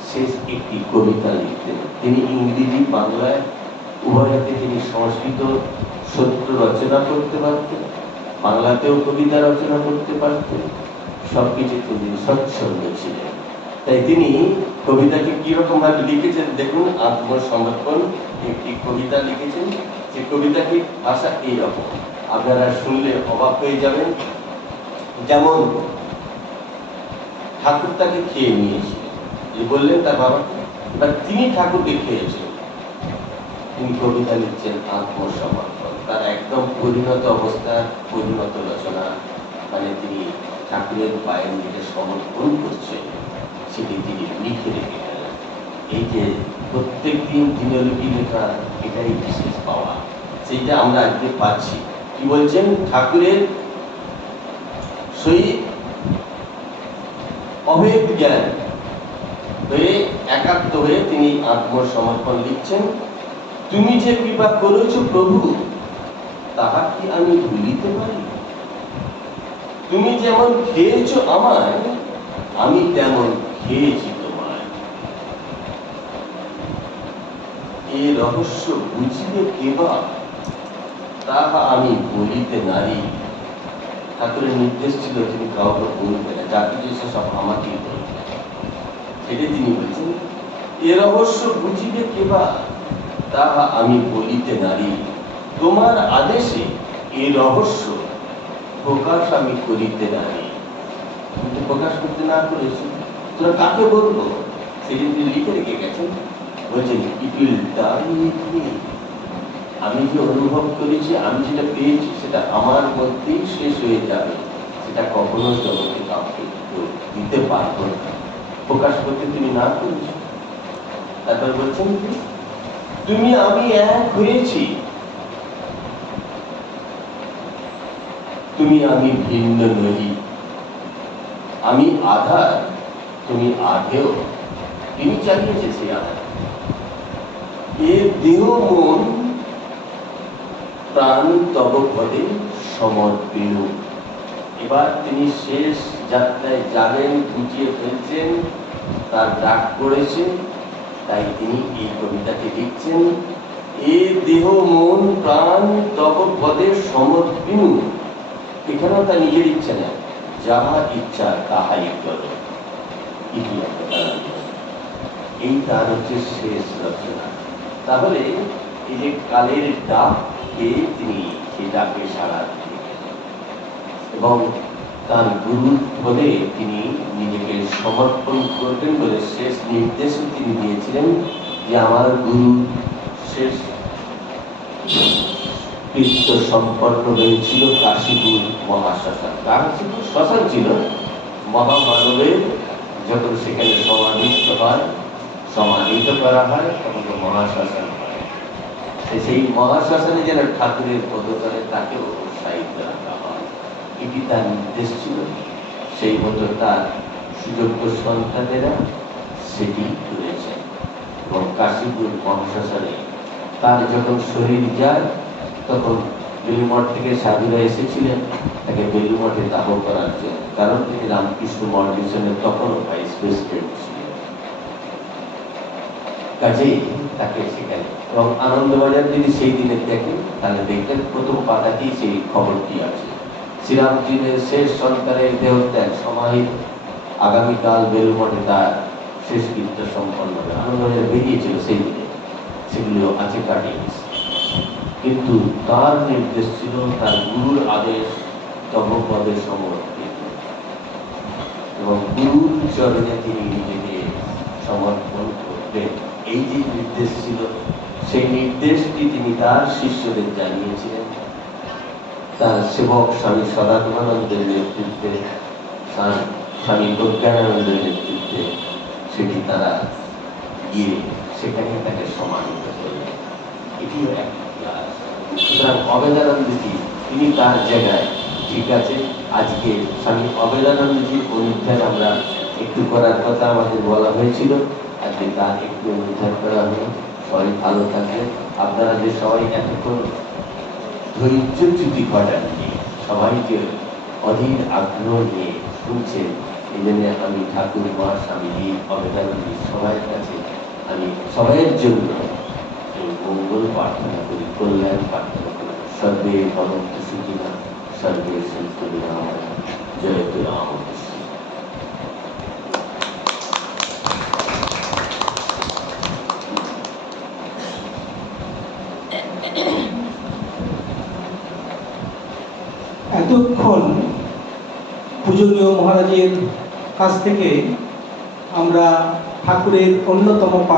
শেষ একটি কবিতা লিখতেন। তিনি ইংরেজি বাংলায় উভয়তে তিনি সংস্কৃত সত্য রচনা করতে পারতেন, বাংলাতেও কবিতা রচনা করতে পারতেন, সবকিছু তিনি স্বচ্ছন্দ ছিলেন। তাই তিনি কবিতাকে কিরকম ভাবে লিখেছেন দেখুন। আত্মসমর্পণ একটি কবিতা লিখেছেন, যে কবিতাটি ভাষা এইরকম, আপনারা শুনলে অবাক হয়ে যাবেন। যেমন ঠাকুর তাকে খেয়ে নিয়েছিলেন, যে বললেন তার বাবাকে, বা তিনি ঠাকুরকে খেয়েছেন। তিনি কবিতা লিখছেন আত্মসমর্পণ, তার একদম পরিণত অবস্থার পরিণত রচনা, মানে তিনি ঠাকুরের পায়ের নিচে সমর্পণ করছেন, সেটি তিনি লিখে রেখে গেলেন। এই যে প্রত্যেক দিন দিনলিপি লেখা, এটাই বিশেষ পাওয়া, সেইটা আমরা আজকে পাচ্ছি। কি বলছেন? ঠাকুরের সহিত অভেদ জ্ঞান হয়ে একাত্ম হয়ে তিনি আত্মসমর্পণ লিখছেন। তুমি যে কৃপা করেছ প্রভু, তাহা কি আমি ভুলিতে পারি? তুমি যেমন খেয়েছ আমায়, আমি তেমন খেয়েছি তোমায়। এই রহস্য বুঝিবে কেবা, তাহা আমি বলিতে নারী। ঠাকুরের নির্দেশ ছিল তিনি কাউকে বলবেন না, যা কিছু সব আমাকেই বলবেন। সেটা তিনি বলছেন, এ রহস্য বুঝিবে কেবা, তাহা আমি বলিতে নারী। তোমার আদেশে এই রহস্য প্রকাশ আমি করিতে নারী। কিন্তু প্রকাশ করতে না করেছি, তোরা কাকে বলবো? সেদিন তিনি লিখে রেখে গেছেন, বলছেন it will die with me. আমি যে অনুভব করেছি, আমি যেটা পেয়েছি, সেটা আমার মধ্যেই শেষ হয়ে যাবে, সেটা কখনো জগতে কাউকে দিতে পারবো না। প্রকাশ করতে তিনি না করেছেন। তারপর বলছেন, তুমি আমি এক হয়েছি, তুমি আমি ভিন্ন নই। আমি আধার, তুমি আধেও। তিনি চালিয়েছে সেই আধার। এ দেহ মন প্রাণ তব পদে সমর্পিত। এবার তিনি শেষ যাত্রায় যাবেন, গুটিয়ে ফেলছেন, তার ডাক পড়েছে, তাই তিনি এই কবিতাটি লিখছেন। এ দেহ মন প্রাণ তব পদে সমর্পিনু। এখানেও তার নিজের ইচ্ছা নেই, যাহা ইচ্ছা তাহাই করো। এই তার হচ্ছে শেষ রচনা। তাহলে এই যে কালের ডাকে তিনি সেই ডাকে সাড়া দিলেন এবং তার গুরুর পদে তিনি নিজেকে সমর্পণ করবেন বলে শেষ নির্দেশও তিনি দিয়েছিলেন যে আমার গুরু শেষ কৃত্য সম্পন্ন হয়েছিল কাশীপুর মহাশ্মশান। কাশীপুর শ্মশান ছিল মহামানবের, যখন সেখানে সমাধিস্থ হয়, সমাহিত করা হয়, তখন তো মহাশ্মশান হয়। সেই মহাশ্মশানে যেন ঠাকুরের পদতলে তাকেও সাহিত্য রাখা হয়, এটি তার নির্দেশ ছিল। সেই মতো তার সুযোগ্য সন্তানেরা সেটি করেছেন এবং কাশীপুর মহাশ্মশানে তার যখন শরীর যায়, তখন বেলুমঠ থেকে সাধুরা এসেছিলেন তাকে বেলুমঠে দাহ করার জন্য, কারণ তিনি রামকৃষ্ণ মঠ মিশনের তখনও ভাইস প্রেসিডেন্ট ছিলেন। কাজেই তাকে সেখানে, এবং আনন্দবাজার যদি সেই দিনে দেখেন তাহলে দেখবেন প্রথম পাতাতেই সেই খবরটি আছে, শ্রীরামজির শেষ সন্তানের দেহত্যাগ সমাহিত, আগামীকাল বেলুমঠে তার শেষকৃত্য সম্পন্ন হবে। আনন্দবাজার বেরিয়েছিল সেই দিনে, সেগুলো আছে কাটিয়ে গেছে। কিন্তু তার নির্দেশ ছিল, তার গুরুর আদেশ তব পদে সমর্পিত, এবং গুরুর চরণে তিনি নিজেকে সমর্পণ করবেন। এই যে নির্দেশ ছিল, সেই নির্দেশটি তিনি তার শিষ্যদের জানিয়েছিলেন। তার সেবক স্বামী সদানন্দের নেতৃত্বে, স্বামী প্রজ্ঞানন্দের নেতৃত্বে সেটি তারা গিয়ে সেখানে তাকে সমাহিত করলেন। এটিও এক ইতিহাস। সুতরাং অবেদানন্দজি তিনি তার জায়গায়, ঠিক আছে, আজকে স্বামী অবেদানন্দজির অনুধ্যান আমরা একটু করার কথা আমাদের বলা হয়েছিল, আজকে তার একটু অনুধ্যান করা হলো। সবাই ভালো থাকবেন। আপনারা যে সবাই এতক্ষণ ধৈর্যচ্যুতি ঘটাননি, সবাইকে অধীর আগ্রহ নিয়ে শুনছেন, এই জন্য আমি ঠাকুর মা স্বামীজি অবেদানন্দজি সবার কাছে আমি সবাইয়ের জন্য মঙ্গল প্রার্থনা করি, কল্যাণ প্রার্থনা করি। সর্বে ভবন্তু সুখিনা, সর্বে সন্তু নিরাময়া, জয়তু রামকৃষ্ণ। এতক্ষণ পূজনীয় মহারাজের কাছ থেকে আমরা ঠাকুরের অন্যতম